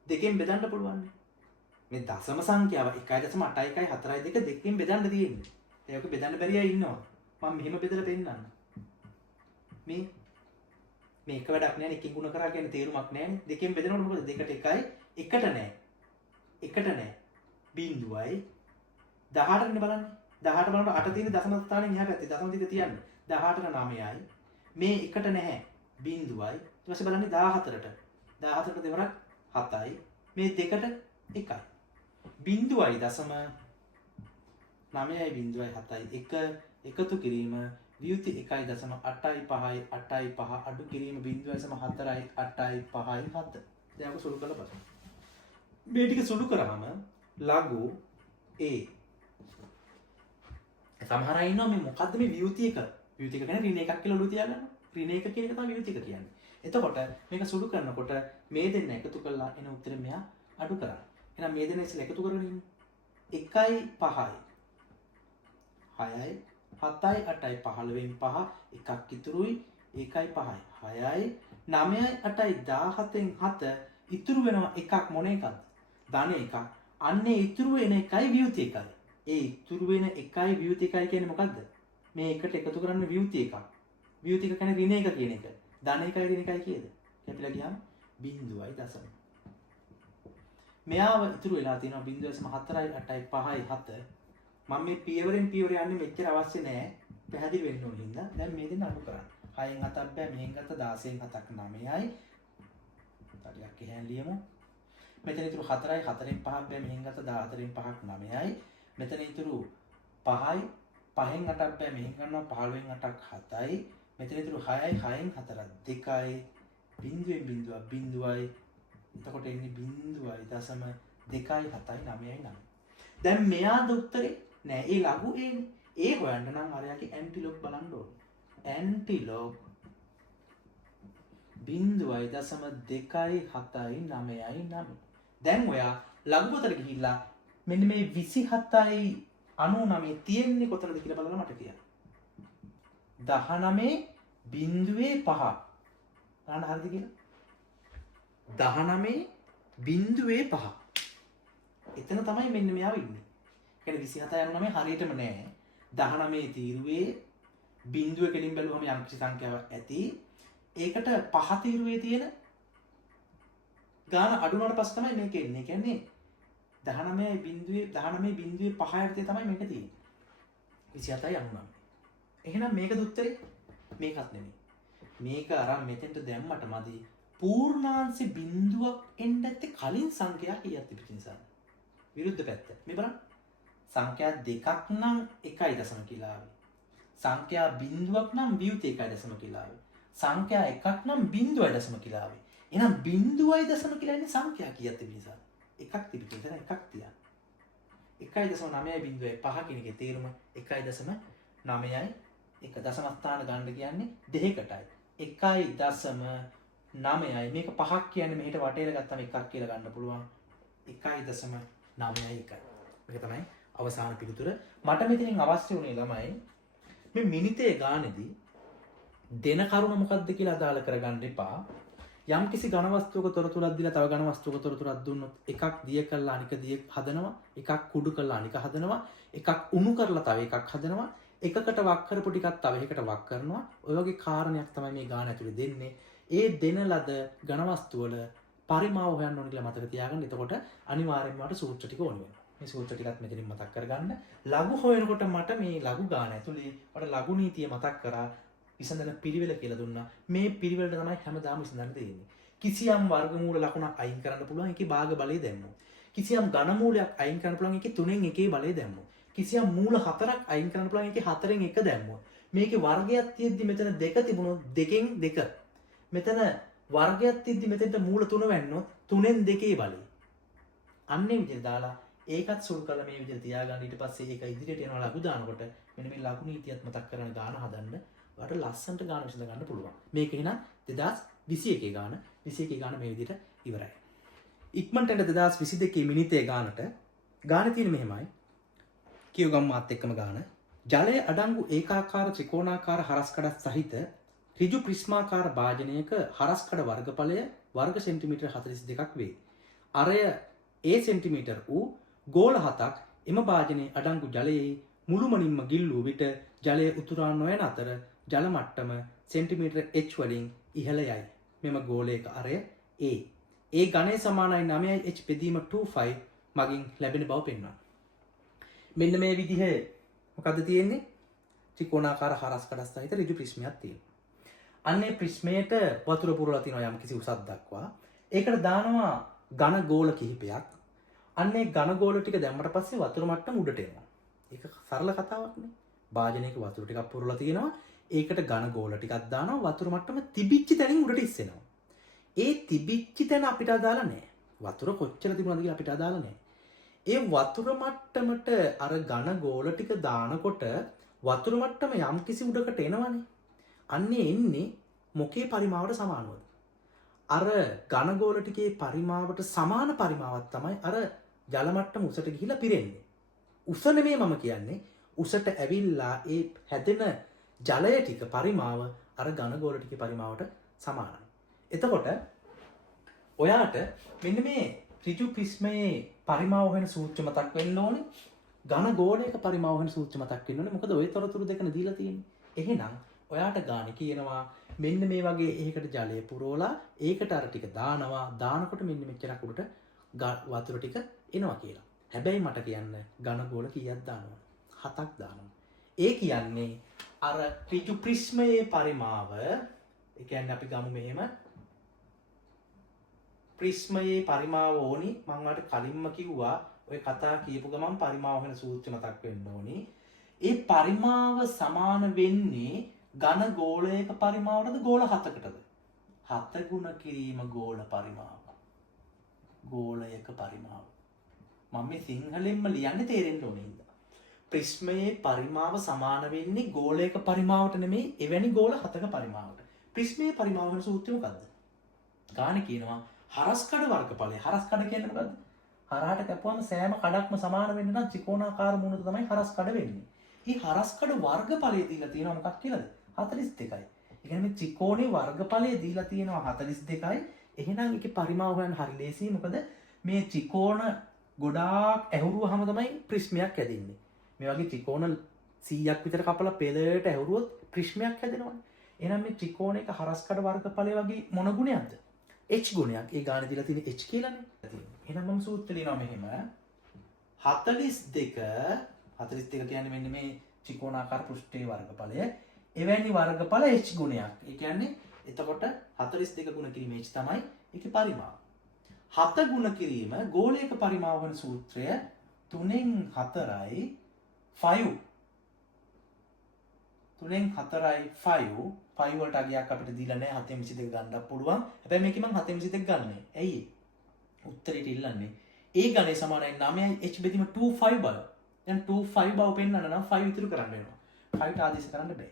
දෙකෙන් බෙදන්න පුළුවන්. මේ දශම සංඛ්‍යාව 1.8142 දෙකෙන් බෙදන්න තියෙන්නේ. ඒක බෙදන්න බැරි අය ඉන්නවා. මම මෙහෙම බෙදලා පෙන්නන්න. මේ එක වැඩක් නෑනේ. එකකින් ගුණ කරා කියන්නේ තේරුමක් නෑනේ. දෙකෙන් බෙදනකොට මොකද? දෙකට එකයි එකට නෑ. එකට නෑ. බිඳුවයි 18නේ බලන්න. 18 බලනකොට 8 තියෙන දශම ස්ථානෙන් එහා පැත්තේ දශම ටික තියන්න. 18ට 9යි. මේ එකට නැහැ. බිඳුවයි. ඊට පස්සේ බලන්නේ 14ට. 14ට දෙවරක් 7යි. මේ දෙකට 1යි. බිඳුවයි දසම 9.7යි එක එකතු කිරීම වියුති 1.8.5යි 8.5 අඩු කිරීම 0.4යි 8.5යි 7. දැන් අපි සුළු කරලා බලමු. මේ ටික සුළු කරාම ලඝු A. සමහර අය ඉන්නවා මේ මොකද්ද මේ වියුති එක? වියුති එක කියන්නේ ඍණ එකක් කියලා ඔළුව තියාගන්න. ඍණ එක කියන එක තමයි වියුති එක කියන්නේ. එතකොට මේක සුළු කරනකොට මේ දෙන්න එකතු කරලා එන උත්තරේ මෙයා අඩු කරා. එහෙනම් මේ දෙන්න ඉස්සෙල්ලා එකතු කරගෙන ඉන්නේ. 1යි 5යි 6යි 7යි 8යි 15න් 5 එකක් ඉතුරුයි ඒකයි 5යි 6යි 9යි 8යි 17න් 7 ඉතුරු වෙනවා එකක් මොන එකක්ද? ධන එකක්. අන්නේ ඉතුරු වෙන එකයි වියුති එකයි. ඒ ඉතුරු වෙන එකයි වියුති එකයි කියන්නේ මොකද්ද? මේ එකට එකතු කරන්න වියුති එකක්. වියුති එක කියන්නේ ඍණ එක කියන එක. ධන එකයි ඍණ එකයි කියද? කැපිලා ගියාම බිඳුවයි දශම. මෙයාව ඉතුරු වෙලා තියෙනවා 0.4යි 8යි 5යි 7. මම මේ පියවරෙන් පියවර යන්නේ මෙච්චර අවශ්‍ය නැහැ. පැහැදිලි වෙන්න ඕන හින්දා දැන් මේ දෙන්න අඩු කරන්න. 6න් 7ක් බෑ මෙහෙන් ගත්ත 16න් 7ක් 9යි. ටිකක් එහෙන් ලියමු. මෙතන ඉතුරු 4යි 4න් 5ක් බෑ මෙහෙන් ගත්ත 14න් 5ක් 9යි. මෙතන ඉතුරු 5යි 5න් 8ක් බෑ මෙහෙන් ගන්නවා 15න් 8ක් 7යි. මෙතන ඉතුරු 6යි 6න් 4ක් 2යි. බිඳුවෙන් බිඳුවක් බිඳුවයි. එතකොට එන්නේ බිඳුවයි දශම 2යි 7යි 9යි 9. දැන් මෙයාද උත්තරේ නෑ ඒ ලඝු ඒනේ. ඒ හොයන්න නම් අරයාගේ ඇන්ටිලොග් බලන්න ඕනේ. ඇන්ටිලොග් බිඳුවයි දශම 2යි 7යි 9යි 9. දැන් ඔයා ලඝු පොතට ගිහිල්ලා මෙන්න මේ 27යි 99 තියෙන්නේ කොතනද කියලා බලලා මට කියන්න. 19 බිඳුවේ 5. ගන්න හරිද කියලා? 19 බිඳුවේ 5. එතන තමයි මෙන්න මෙයාව ඉන්නේ. කියන්නේ 27 99 හරියටම නෑ. 19 තීරුවේ බිඳුව කෙලින් බැලුවම යම් කිසි සංඛ්‍යාවක් ඇති. ඒකට 5 තීරුවේ තියෙන ගාන අඩු වුණාට පස්සේ තමයි මේක එන්නේ. කියන්නේ 19 බිඳුවේ 5 යටතේ තමයි මේක තියෙන්නේ. 27 99. එහෙනම් මේකද උත්තරේ? මේකත් නෙමෙයි. මේක අරන් මෙතෙන්ට දැම්මට මදි. පූර්ණාංශ බිඳුවක් එන්න ඇත්තේ කලින් සංඛ්‍යා කීයක් තිබෙච්ච නිසාද? විරුද්ධ පැත්ත. මේ බලන්න. සංඛ්‍යා දෙකක් නම් 1.0 කියලා ආවේ. සංඛ්‍යා බිඳුවක් නම් වියුති 1.0 කියලා ආවේ. සංඛ්‍යා එකක් නම් 0.0 කියලා ආවේ. එහෙනම් 0.0 කියලා ඉන්නේ සංඛ්‍යා කීයක් තිබෙච්ච නිසාද? එකක් තිබෙච්ච නිසා එකක් තියන්න. 1.9.5 කියන එකේ තේරුම 1.9යි එක දශම ස්ථාන ගන්න කියන්නේ දෙකකටයි. 1.9යි මේක 5ක් කියන්නේ මෙහෙට වටේට ගත්තම එකක් කියලා ගන්න පුළුවන්. 1.9යි එකයි. මේක තමයි අවසාන පිළිතුර. මට මෙතනින් අවශ්‍ය වුණේ ළමයි මේ මිනිතේ ගානේදී දෙන කරුණ මොකක්ද කියලා අදාළ කරගන්න එපා. යම් කිසි ඝන වස්තුවක තොරතුරක් දීලා තව ඝන වස්තුවක තොරතුරක් දුන්නොත් එකක් දිය කරලා අනික දිය හදනවා, එකක් කුඩු කරලා අනික හදනවා, එකක් උණු කරලා තව එකක් හදනවා, එකකට වක් කරපු ටිකක් තව එකකට වක් කරනවා. ඔය වගේ කාරණයක් තමයි මේ ගාන ඇතුලේ දෙන්නේ. ඒ දෙන ලද ඝන වස්තු වල පරිමාව හොයන්න ඕන කියලා මතක තියාගන්න. එතකොට අනිවාර්යෙන්ම මට සූත්‍ර ටික ඕන වෙනවා. මේ සූත්‍ර ටිකත් මෙතනින් මතක් කරගන්න. ලඝු හොයනකොට මට මේ ලඝු ගාන ඇතුලේ මට ලඝු නීතිය මතක් කරා විසඳන පිළිවෙල කියලා දුන්නා. මේ පිළිවෙලට තමයි හැමදාම විසඳන්න දෙන්නේ. කිසියම් වර්ගමූල ලකුණක් අයින් කරන්න පුළුවන් ඒකේ භාග බලය දැම්මොත්. කිසියම් ඝන මූලයක් අයින් කරන්න පුළුවන් ඒකේ 3න් 1 බලය දැම්මොත්. කිසියම් මූල 4ක් අයින් කරන්න පුළුවන් ඒකේ 4න් 1 දැම්මොත්. මේකේ වර්ගයක් තියෙද්දි මෙතන 2 තිබුණොත් 2න් 2. මෙතන වර්ගයක් තියෙද්දි මෙතෙන්ට මූල 3 වැන්නොත් 3න් 2 බලය. අන්නේ විදිහට දාලා ඒකත් සුළු කරලා මේ විදිහට තියාගන්න. ඊට පස්සේ ඒක ඉදිරියට යනවා ලඝු දානකොට මෙන්න මේ ලඝු නීතියත් මතක් කරගෙන ගාන හදන්න. ඔයාලට ලස්සනට ගාන විසඳ ගන්න පුළුවන්. මේක එහෙනම් 2021 ගාන 21 ගාන මේ විදිහට ඉවරයි. ඉක්මනට එන 2022 මිනිතේ ගානට ගාන තියෙන මෙහෙමයි. කියව ගම් මාත් එක්කම ගාන. ජලය අඩංගු ඒකාකාර ත්‍රිකෝණාකාර හරස්කඩ සහිත ඍජු ප්‍රිස්මාකාර භාජනයක හරස්කඩ වර්ගඵලය වර්ග සෙන්ටිමීටර් 42ක් වේ. අරය A සෙන්ටිමීටර් වූ ගෝල 7ක් එම භාජනයේ අඩංගු ජලයේ මුළුමනින්ම ගිල්ලූ විට ජලය උතුරා නොයන අතර ජල මට්ටම සෙන්ටිමීටර් h වලින් ඉහළ යයි. මෙම ගෝලයක අරය A. ඒ ඝනය සමානයි 9h බෙදීම 25 මගින් ලැබෙන බව පෙන්වනවා. මෙන්න මේ විදිහේ මොකද්ද තියෙන්නේ? ත්‍රිකෝණාකාර හරස්කඩ සහිත ඍජු ප්‍රිස්මයක් තියෙනවා. අන්නේ ප්‍රිස්මයට වතුර පුරලා තියෙනවා යම් කිසි උසක් දක්වා. ඒකට දානවා ඝන ගෝල කිහිපයක්. අන්නේ ඝන ගෝල ටික දැම්මට පස්සේ වතුර මට්ටම උඩට එනවා. ඒක සරල කතාවක්නේ. භාජනයක වතුර ටිකක් පුරලා තියෙනවා. ඒකට ඝන ගෝල ටිකක් දානවා. වතුර මට්ටම තිබිච්ච තැනින් උඩට ඉස්සෙනවා. ඒ තිබිච්ච තැන අපිට අදාළ නැහැ. වතුර කොච්චර තිබුණාද කියලා අපිට අදාළ නැහැ. ඒ වතුර මට්ටමට අර ඝන ගෝල ටික දානකොට වතුර මට්ටම යම්කිසි උඩකට එනවනේ. අන්නේ එන්නේ මොකේ පරිමාවට සමානවද? අර ඝන ගෝල ටිකේ පරිමාවට සමාන පරිමාවක් තමයි අර ජල මට්ටම උසට ගිහිලා පිරෙන්නේ. උස නෙමෙයි මම කියන්නේ. උසට ඇවිල්ලා ඒ හැදෙන ජලය ටික පරිමාව අර ඝන ගෝල ටිකේ පරිමාවට සමානයි. එතකොට ඔයාට මෙන්න මේ ඍජු ප්‍රිස්මයේ පරිමාව හොයන සූත්‍රය මතක් වෙන්න ඕනේ. ඝන ගෝලයක පරිමාව හොයන සූත්‍රය මතක් වෙන්න ඕනේ. මොකද ওই තොරතුරු දෙකන දීලා තියෙන්නේ. එහෙනම් ඔයාට ගාන කියනවා මෙන්න මේ වගේ ඒකට ජලය පුරවලා ඒකට අර ටික දානවා. දානකොට මෙන්න මෙච්චරක් උඩට වතුර ටික එනවා කියලා. හැබැයි මට කියන්න ඝන ගෝල කීයක් දානවද? 7ක් දානවා. ඒ කියන්නේ අර ඍජු ප්‍රිස්මයේ පරිමාව ඒ කියන්නේ අපි ගමු මෙහෙම ප්‍රිස්මයේ පරිමාව ඕනි. මම ඔයාලට කලින්ම කිව්වා ඔය කතා කියපු ගමන් පරිමාව වෙන සූත්‍රය මතක් වෙන්න ඕනි. ඒ පරිමාව සමාන වෙන්නේ ඝන ගෝලයක පරිමාවටද ගෝල 7කටද? 7 ගුණ කිරීම ගෝල පරිමාව. ගෝලයක පරිමාව. මම මේ සිංහලෙන්ම ලියන්නේ තේරෙන්න ඕනේ නේද? ප්‍රිස්මයේ පරිමාව සමාන වෙන්නේ ගෝලයක පරිමාවට නෙමෙයි එවැනි ගෝල 7ක පරිමාවට. ප්‍රිස්මයේ පරිමාව වෙන සූත්‍රය මොකද්ද? ගාන කියනවා හරස්කඩ වර්ගඵලය. හරස්කඩ කියන්නේ මොකද්ද? හරහට කැපුවම සෑම කඩක්ම සමාන වෙන්න නම් ත්‍රිකෝණාකාර මුහුණට තමයි හරස්කඩ වෙන්නේ. මේ හරස්කඩ වර්ගඵලය දීලා තියෙනවා මොකක් කියලාද? 42යි. ඒ කියන්නේ මේ ත්‍රිකෝණේ වර්ගඵලය දීලා තියෙනවා 42යි. එහෙනම් ඒකේ පරිමාව හොයන්න හරි ලේසියි. මොකද මේ ත්‍රිකෝණ ගොඩාක් ඇහුරුවාම තමයි ප්‍රිස්මයක් හැදෙන්නේ. මේ වගේ ත්‍රිකෝණ 100ක් විතර කපලා පෙළට ඇහුරුවොත් ප්‍රිස්මයක් හැදෙනවනේ. එහෙනම් මේ ත්‍රිකෝණයක හරස්කඩ වර්ගඵලය වගේ මොන ගුණයක්ද? h ගුණයක්. ඒ ගානේ දීලා තියෙන්නේ h කියලානේ. එහෙනම් මම සූත්‍රය ලියනවා මෙහෙම 42 කියන්නේ මෙන්න මේ ත්‍රිකෝණාකාර පෘෂ්ඨයේ වර්ගඵලය. එවැනි වර්ගඵල h ගුණයක්. ඒ කියන්නේ එතකොට 42 ගුණ කිරීම h තමයි ඒකේ පරිමාව. 7 ගුණ කිරීම ගෝලයක පරිමාව වන සූත්‍රය 3න් 4යි 5 3න් 4යි 5 5 වලට අගයක් අපිට දීලා නැහැ 722 ගන්නත් පුළුවන්. හැබැයි මේකේ මම 722 ගන්නෑ. ඇයි? උත්තරේට ඉල්ලන්නේ. ඒ ගණේ සමානයි 9යි h බෙදීම 25 බව. දැන් 25 බව පෙන්නන්න නම් 5 ඉතුරු කරන්න වෙනවා. 5ට ආදේශ කරන්න බෑ.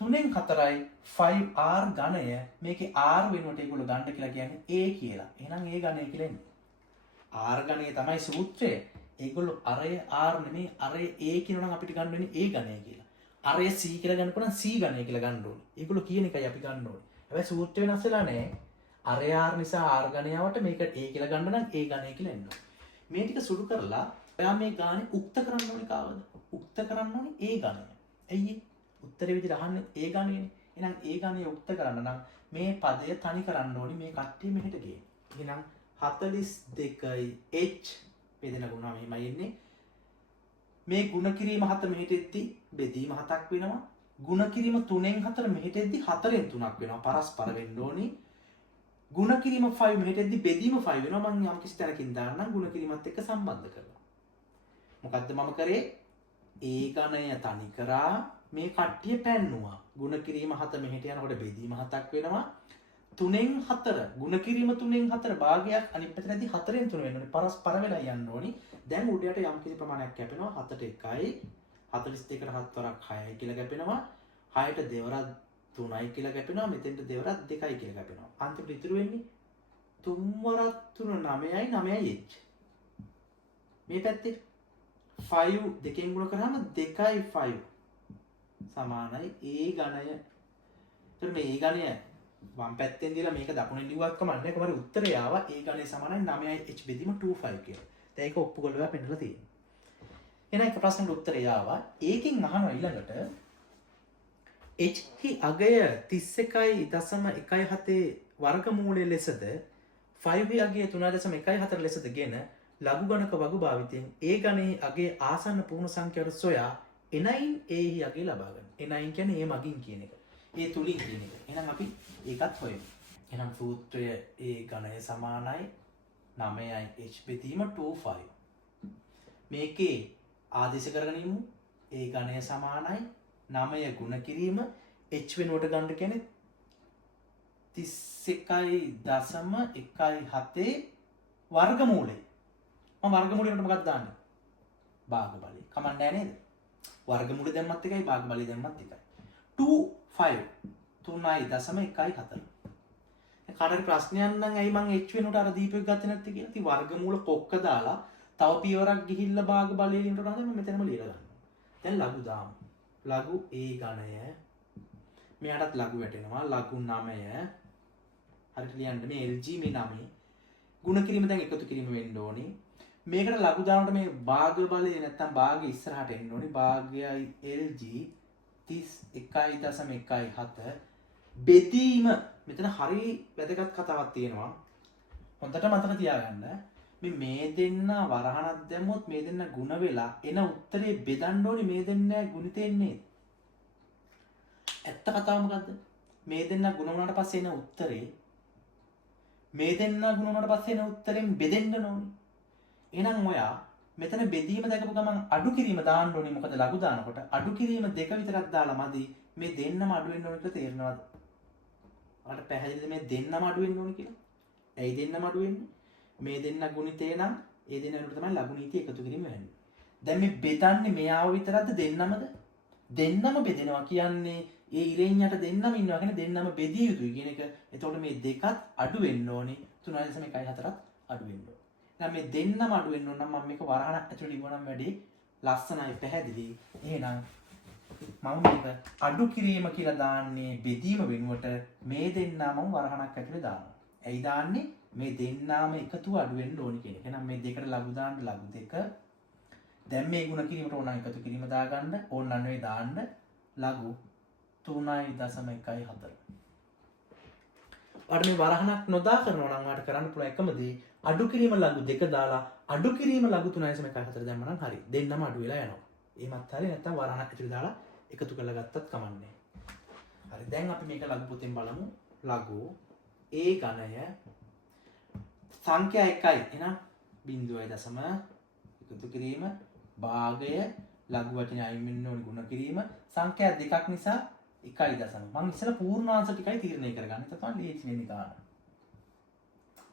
3න් 4යි 5r ගණය මේකේ r වෙනුවට ඒගොල්ලෝ ගන්න කියලා කියන්නේ a කියලා. එහෙනම් ඒ ගණය කියලා එන්නේ. r ගණය තමයි සූත්‍රය. ඒගොල්ලෝ අරය r නෙමෙයි අරය a කියනවා නම් අපිට ගන්න වෙන්නේ a ගණය කියලා. අරය c කියලා ගන්නකොට නම් c ගණය කියලා ගන්න ඕනේ. ඒගොල්ලෝ කියන එකයි අපි ගන්න ඕනේ. හැබැයි සූත්‍රය වෙනස් වෙලා නැහැ. අරය r නිසා r ගණයාවට මේක a කියලා ගන්න නම් a ගණය කියලා එන්න ඕනේ. මේ ටික සුළු කරලා ඔයා මේ ගානේ උක්ත කරන්න ඕනේ කාවද? උක්ත කරන්න ඕනේ a ගණය. ඇයි උත්තරේ විදිහට අහන්නේ a ගණයනේ. එහෙනම් a ගණය උක්ත කරන්න නම් මේ පදය තනි කරන්න ඕනේ මේ කට්ටිය මෙහෙට ගේන්න. එහෙනම් 42යි h බෙදෙන ගුණ මෙහෙමයි එන්නේ. මේ ගුණ කිරීම 7 මෙහෙට එද්දි බෙදීම 7ක් වෙනවා. ගුණ කිරීම 3න් 4 මෙහෙට එද්දි 4න් 3ක් වෙනවා. පරස්පර වෙන්න ඕනේ. ගුණ කිරීම 5 මෙහෙට එද්දි බෙදීම 5 වෙනවා. මම යම් කිසි තැනකින් දාන්නම් ගුණ කිරීමත් එක්ක සම්බන්ධ කරලා. මොකද්ද මම කරේ? a ගණය තනි කරා මේ කට්ටිය පැන්නුවා. ගුණ කිරීම 7 මෙහෙට යනකොට බෙදීම 7ක් වෙනවා. 3න් 4 ගුණ කිරීම 3න් 4 භාගයක් අනිත් පැත්තටදී 4න් 3 වෙන්න ඕනේ. පරස්පර වෙලා යන්න ඕනේ. දැන් උඩයට යම් කිසි ප්‍රමාණයක් කැපෙනවා. 7ට 1යි 42ට 7 වරක් 6යි කියලා කැපෙනවා. 6ට දෙවරක් 3යි කියලා කැපෙනවා. මෙතෙන්ට දෙවරක් 2යි කියලා කැපෙනවා. අන්තිමට ඉතුරු වෙන්නේ 3 වරක් 3 9යි 9යි h. මේ පැත්තේ 5 දෙකෙන් ගුණ කරාම 2යි 5 සමානයි a ගණය. එතකොට මේ a ගණය වම් පැත්තෙන් දීලා මේක දකුණෙන් ලිව්වත් කමන්නේ. කොහමද උත්තරය ආවා a ගණය සමානයි 9යි h බෙදීම 25 කියලා. දැන් ඒක ඔප්පු කරලා පෙන්නලා තියෙනවා. එහෙනම් එක ප්‍රශ්නෙට උත්තරය ආවා. ඒකෙන් අහනවා ඊළඟට h කි අගය 31.17 වර්ගමූලයේ ලෙසද 5 අගය 3.14 ලෙසදගෙන ලඝු ගණක වගු භාවිතයෙන් ඒ ගණයේ අගේ ආසන්න පූර්ණ සංඛ්‍යාවට සොයා එනයින් ඒහි අගේ ලබා ගන්න. එනයින් කියන්නේ ඒ මගින් කියන එක. ඒ තුලින් කියන එක. එහෙනම් අපි ඒකත් හොයමු. එහෙනම් සූත්‍රය ඒ ගණය සමානයි 9යි h බෙදීම 25. මේකේ ආදේශ කරගෙන ඉමු. ඒ ඝණය සමානයි 9 ගුණ කිරීම h වෙනුවට ගන්න කියන්නේ 31.17 වර්ගමූලය. මම වර්ගමූලයට මොකක්ද දාන්නේ? භාගඵලය. කමක් නැහැ නේද? වර්ගමූලය දැම්මත් එකයි භාගඵලය දැම්මත් එකයි. 25 3.14. කාටරි ප්‍රශ්නයක් නම් ඇයි මං h වෙනුවට අර දීපෙක් ගත්තේ නැත්තේ කියලා. ඉතින් වර්ගමූල කොක්ක දාලා තව පියවරක් ගිහිල්ලා භාගඵලය ලියනට නම් මම මෙතනම ලියලා ගන්නවා. දැන් ලඝු දාමු. ලඝු a ඝණය මෙයාටත් ලඝු වැටෙනවා. ලඝු 9 හරියට ලියන්න මේ LG මේ 9 ගුණ කිරීම දැන් එකතු කිරීම වෙන්න ඕනේ. මේකට ලඝු දානකොට මේ භාගඵලය නැත්තම් භාගය ඉස්සරහට එන්න ඕනේ. භාගයයි LG 31.17 බෙදීම මෙතන හරි වැදගත් කතාවක් තියෙනවා. හොඳට මතක තියාගන්න. මේ දෙන්න වරහණක් දැම්මොත් මේ දෙන්න ಗುಣ වෙලා එන උත්තරේ බෙදන්න ඕනේ මේ දෙන්න ගුණිතෙන්නේ. ඇත්ත කතාව මොකද්ද? මේ දෙන්න ಗುಣ වුණාට පස්සේ එන උත්තරේ මේ දෙන්න ಗುಣ වුණාට පස්සේ එන උත්තරෙන් බෙදෙන්න ඕනේ. එහෙනම් ඔයා මෙතන බෙදීම දැකපු ගමන් අඩු කිරීම දාන්න ඕනේ. මොකද ලඝු දානකොට අඩු කිරීම දෙක විතරක් දාලා මදි. මේ දෙන්නම අඩු වෙන්න ඕනේ කියලා තේරෙනවද? ඔයාලට පැහැදිලිද මේ දෙන්නම අඩු වෙන්න ඕනේ කියලා? ඇයි දෙන්නම අඩු වෙන්නේ? මේ දෙන්න ගුණිතේ නම් ඒ දෙන්න වෙනුවට තමයි ලඝු නීතිය එකතු කිරීම වෙන්නේ. දැන් මේ බෙදන්නේ මෙයාව විතරක්ද දෙන්නමද? දෙන්නම බෙදෙනවා කියන්නේ ඒ ඉරෙන් යට දෙන්නම ඉන්නවා කියන්නේ දෙන්නම බෙදිය යුතුයි කියන එක. එතකොට මේ දෙකත් අඩු වෙන්න ඕනේ. 3.14ත් අඩු වෙන්න ඕනේ. දැන් මේ දෙන්නම අඩු වෙන්න ඕන නම් මම මේක වරහණක් ඇතුළේ ඉවනම් වැඩි ලස්සනයි පැහැදිලි. එහෙනම් මම මේක අඩු කිරීම කියලා දාන්නේ බෙදීම වෙනුවට මේ දෙන්නම වරහණක් ඇතුළේ දානවා. ඇයි දාන්නේ? මේ දෙන්නාම එකතු අඩු වෙන්න ඕනි කියන එක. එහෙනම් මේ දෙකට ලඝු දාන්න ලඝු දෙක. දැන් මේ ගුණ කිරීමට ඕන එකතු කිරීම දාගන්න ඕන නම් නෙවෙයි දාන්න ලඝු 3.14. ඔයාලට මේ වරහණක් නොදා කරනවා නම් ඔයාලට කරන්න පුළුවන් එකම දේ අඩු කිරීම ලඝු දෙක දාලා අඩු කිරීම ලඝු 3.14 දැම්ම නම් හරි. දෙන්නම අඩු වෙලා යනවා. එහෙමත් හරි නැත්නම් වරහණක් ඇතුළේ දාලා එකතු කරලා ගත්තත් කමන්නේ. හරි. දැන් අපි මේක ලඝු පොතෙන් බලමු. ලඝු a ඝණය සංඛ්‍යා 1යි. එහෙනම් 0.0 එකතු කිරීම භාගය ලඝු වචනේ අයින් වෙන්න ඕනේ ගුණ කිරීම සංඛ්‍යා දෙකක් නිසා 1.0. මම ඉස්සෙල්ලා පූර්ණාංශ ටිකයි තීරණය කරගන්න. ඒක තමයි ලේසි වෙන්නේ ගන්න.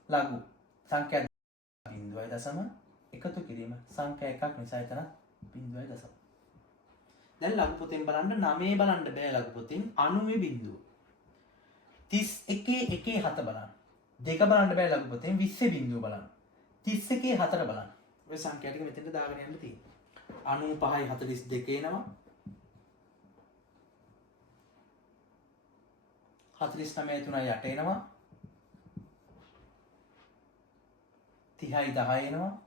ලඝු සංඛ්‍යා 0.0 එකතු කිරීම සංඛ්‍යා එකක් නිසා එතන 0.0. දැන් ලඝු පොතෙන් බලන්න 9 බලන්න බෑ ලඝු පොතෙන් 90 බිංදුව. 31 1 7 බලන්න. දෙක බලන්න බෑ ලඝු පොතෙන් 20 බිංදුව බලන්න. 31 4 බලන්න. ඔය සංඛ්‍යා ටික මෙතෙන්ට දාගෙන යන්න තියෙනවා. 95යි 42 එනවා. 49 3යි 8 එනවා. 30යි 10 එනවා.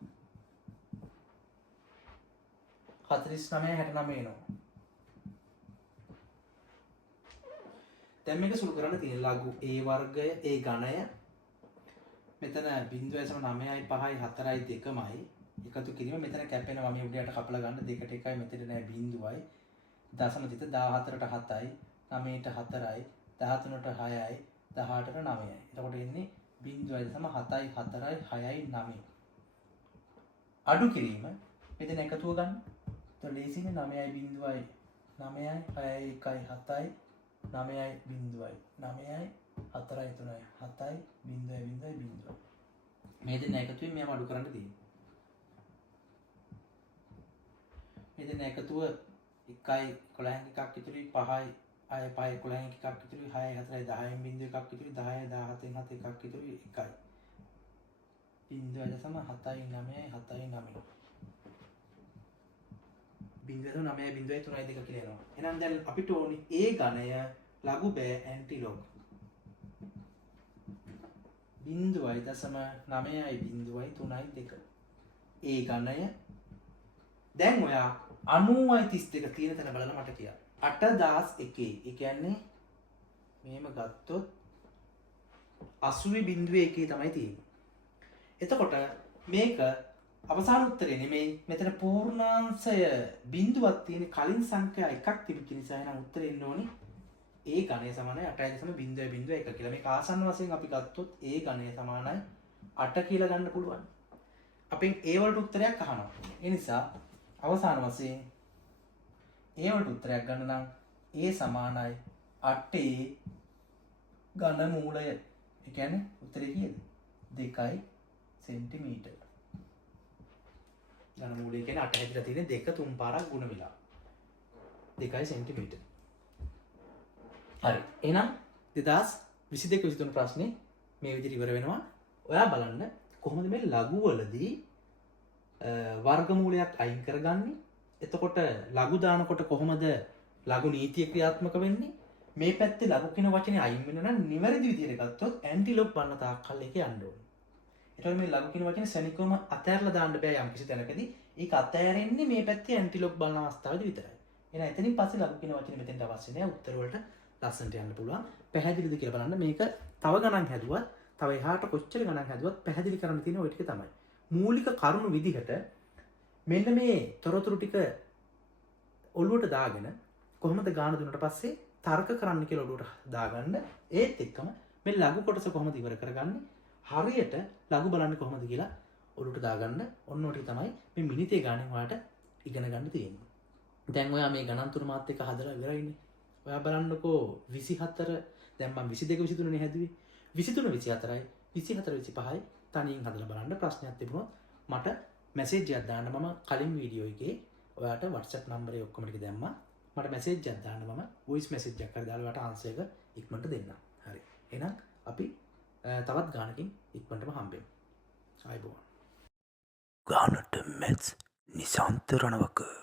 49 69 එනවා. දැන් මේක සුළු කරන්න තියෙන ලඝු a වර්ගය a ඝණය මෙතන 0.9යි 5යි 4යි 2මයි එකතු කිරීම මෙතන කැපෙනවා මේ උඩයට කපලා ගන්න දෙකට එකයි මෙතන නෑ බිංදුවයි දශම තිත 14ට 7යි 9ට 4යි 13ට 6යි 18ට 9යි. එතකොට එන්නේ 0.7යි 4යි 6යි 9. අඩු කිරීම මෙතන එකතුව ගන්න. එතකොට ලේසියෙන් 9යි බිංදුවයි 9යි 6යි 1යි 7යි 9යි බිංදුවයි 9යි 4යි 3යි 7යි බිංදුවයි බිංදුවයි බිංදුවයි. මේ දෙන්න එකතුවෙන් මෙයාම අඩු කරන්න තියෙනවා. මේ දෙන්න එකතුව 1යි 11න් එකක් ඉතුරුයි 5යි 5යි 11න් එකක් ඉතුරුයි 6යි 4යි 10න් බිංදුව එකක් ඉතුරුයි 10යි 17න් 7 එකක් ඉතුරුයි 1යි. බිංදුවයි දශම 7යි 9යි 7යි 9යි. බිංදුව 9යි බිංදුවයි 3යි 2 කියලා එනවා. එහෙනම් දැන් අපිට ඕනි a ඝණය ලඝු බෑ ඇන්ටිලොග්. බිංදුවයි දශම 9යි බිංදුවයි 3යි 2. a ඝණය දැන් ඔයා 90යි 32 තියෙන තැන බලලා මට කියන්න. 8001 ඒ කියන්නේ මෙහෙම ගත්තොත් 80.1 තමයි තියෙන්නේ. එතකොට මේක අවසාන උත්තරේ නෙමෙයි මෙතන පූර්ණාංශය බිංදුවක් තියෙන කලින් සංඛ්‍යා එකක් තිබිච්ච නිසා එහෙනම් උත්තරේ එන්න ඕනේ a ඝණය සමානයි 8.0.01 කියලා. මේක ආසන්න වශයෙන් අපි ගත්තොත් a ඝණය සමානයි 8 කියලා ගන්න පුළුවන්. අපෙන් ඒ වලට උත්තරයක් අහනවා. ඒ නිසා අවසාන වශයෙන් ඒ වලට උත්තරයක් ගන්න නම් a සමානයි 8 ඝන මූලය. ඒ කියන්නේ උත්තරේ කීයද? 2 සෙන්ටිමීටර. ඝන මූලය කියන්නේ 8 හැදිලා තියෙන 2 3 පාරක් ගුණ වෙලා 2 සෙන්ටිමීටර. හරි. එහෙනම් 2022 23 ප්‍රශ්නේ මේ විදිහට ඉවර වෙනවා. ඔයා බලන්න කොහොමද මේ ලඝු වලදී වර්ගමූලයක් අයින් කරගන්නේ? එතකොට ලඝු දානකොට කොහොමද ලඝු නීතිය ක්‍රියාත්මක වෙන්නේ? මේ පැත්තේ ලඝු කියන වචනේ අයින් වෙන නම් නිවැරදි විදිහට ගත්තොත් ඇන්ටිලොග් බලන තාක්කල් එක යන්න ඕනේ. ඒතකොට මේ ලඝු කියන වචනේ සනිකවම අතහැරලා දාන්න බෑ යම් කිසි තැනකදී. ඒක අතහැරෙන්නේ මේ පැත්තේ ඇන්ටිලොග් බලන අවස්ථාවේදී විතරයි. එහෙනම් එතනින් පස්සේ ලඝු කියන වචනේ මෙතෙන්ට අවශ්‍ය නෑ. උත්තර වලට ලස්සනට යන්න පුළුවන්. පැහැදිලිද කියලා බලන්න. මේක තව ගණන් හැදුවත්, තව එහාට කොච්චර ගණන් හැදුවත් පැහැදිලි කරන්න තියෙන ওই ටික තමයි. මූලික කරුණු විදිහට මෙන්න මේ තොරතුරු ටික ඔළුවට දාගෙන කොහොමද ගාන දුන්නට පස්සේ තර්ක කරන්න කියලා ඔළුවට දාගන්න. ඒත් එක්කම මේ ලඝු කොටස කොහොමද ඉවර කරගන්නේ? හරියට ලඝු බලන්නේ කොහොමද කියලා ඔළුවට දාගන්න. ඔන්න ඔය ටික තමයි මේ මිනිතේ ගානෙන් ඔයාලට ඉගෙන ගන්න තියෙන්නේ. දැන් ඔයා මේ ගණන් තුන මාත් එක්ක හදලා ඉවරයිනේ. ඔයා බලන්නකෝ 24 දැන් මම 22 23 නේ හැදුවේ. 23 24යි 24 25යි තනියෙන් හදලා බලන්න. ප්‍රශ්නයක් තිබුණොත් මට මැසේජ් එකක් දාන්න. මම කලින් වීඩියෝ එකේ ඔයාට WhatsApp නම්බරේ ඔක්කොම ටික දැම්මා. මට මැසේජ් එකක් දාන්න. මම වොයිස් මැසේජ් එකක් කරලා දාලා ඔයාට ආන්සර් එක ඉක්මනට දෙන්නම්. හරි. එහෙනම් අපි තවත් ගානකින් ඉක්මනටම හම්බෙමු. ආයිබෝවන්. ගානට මැත්ස් නිසාන්ත රණවක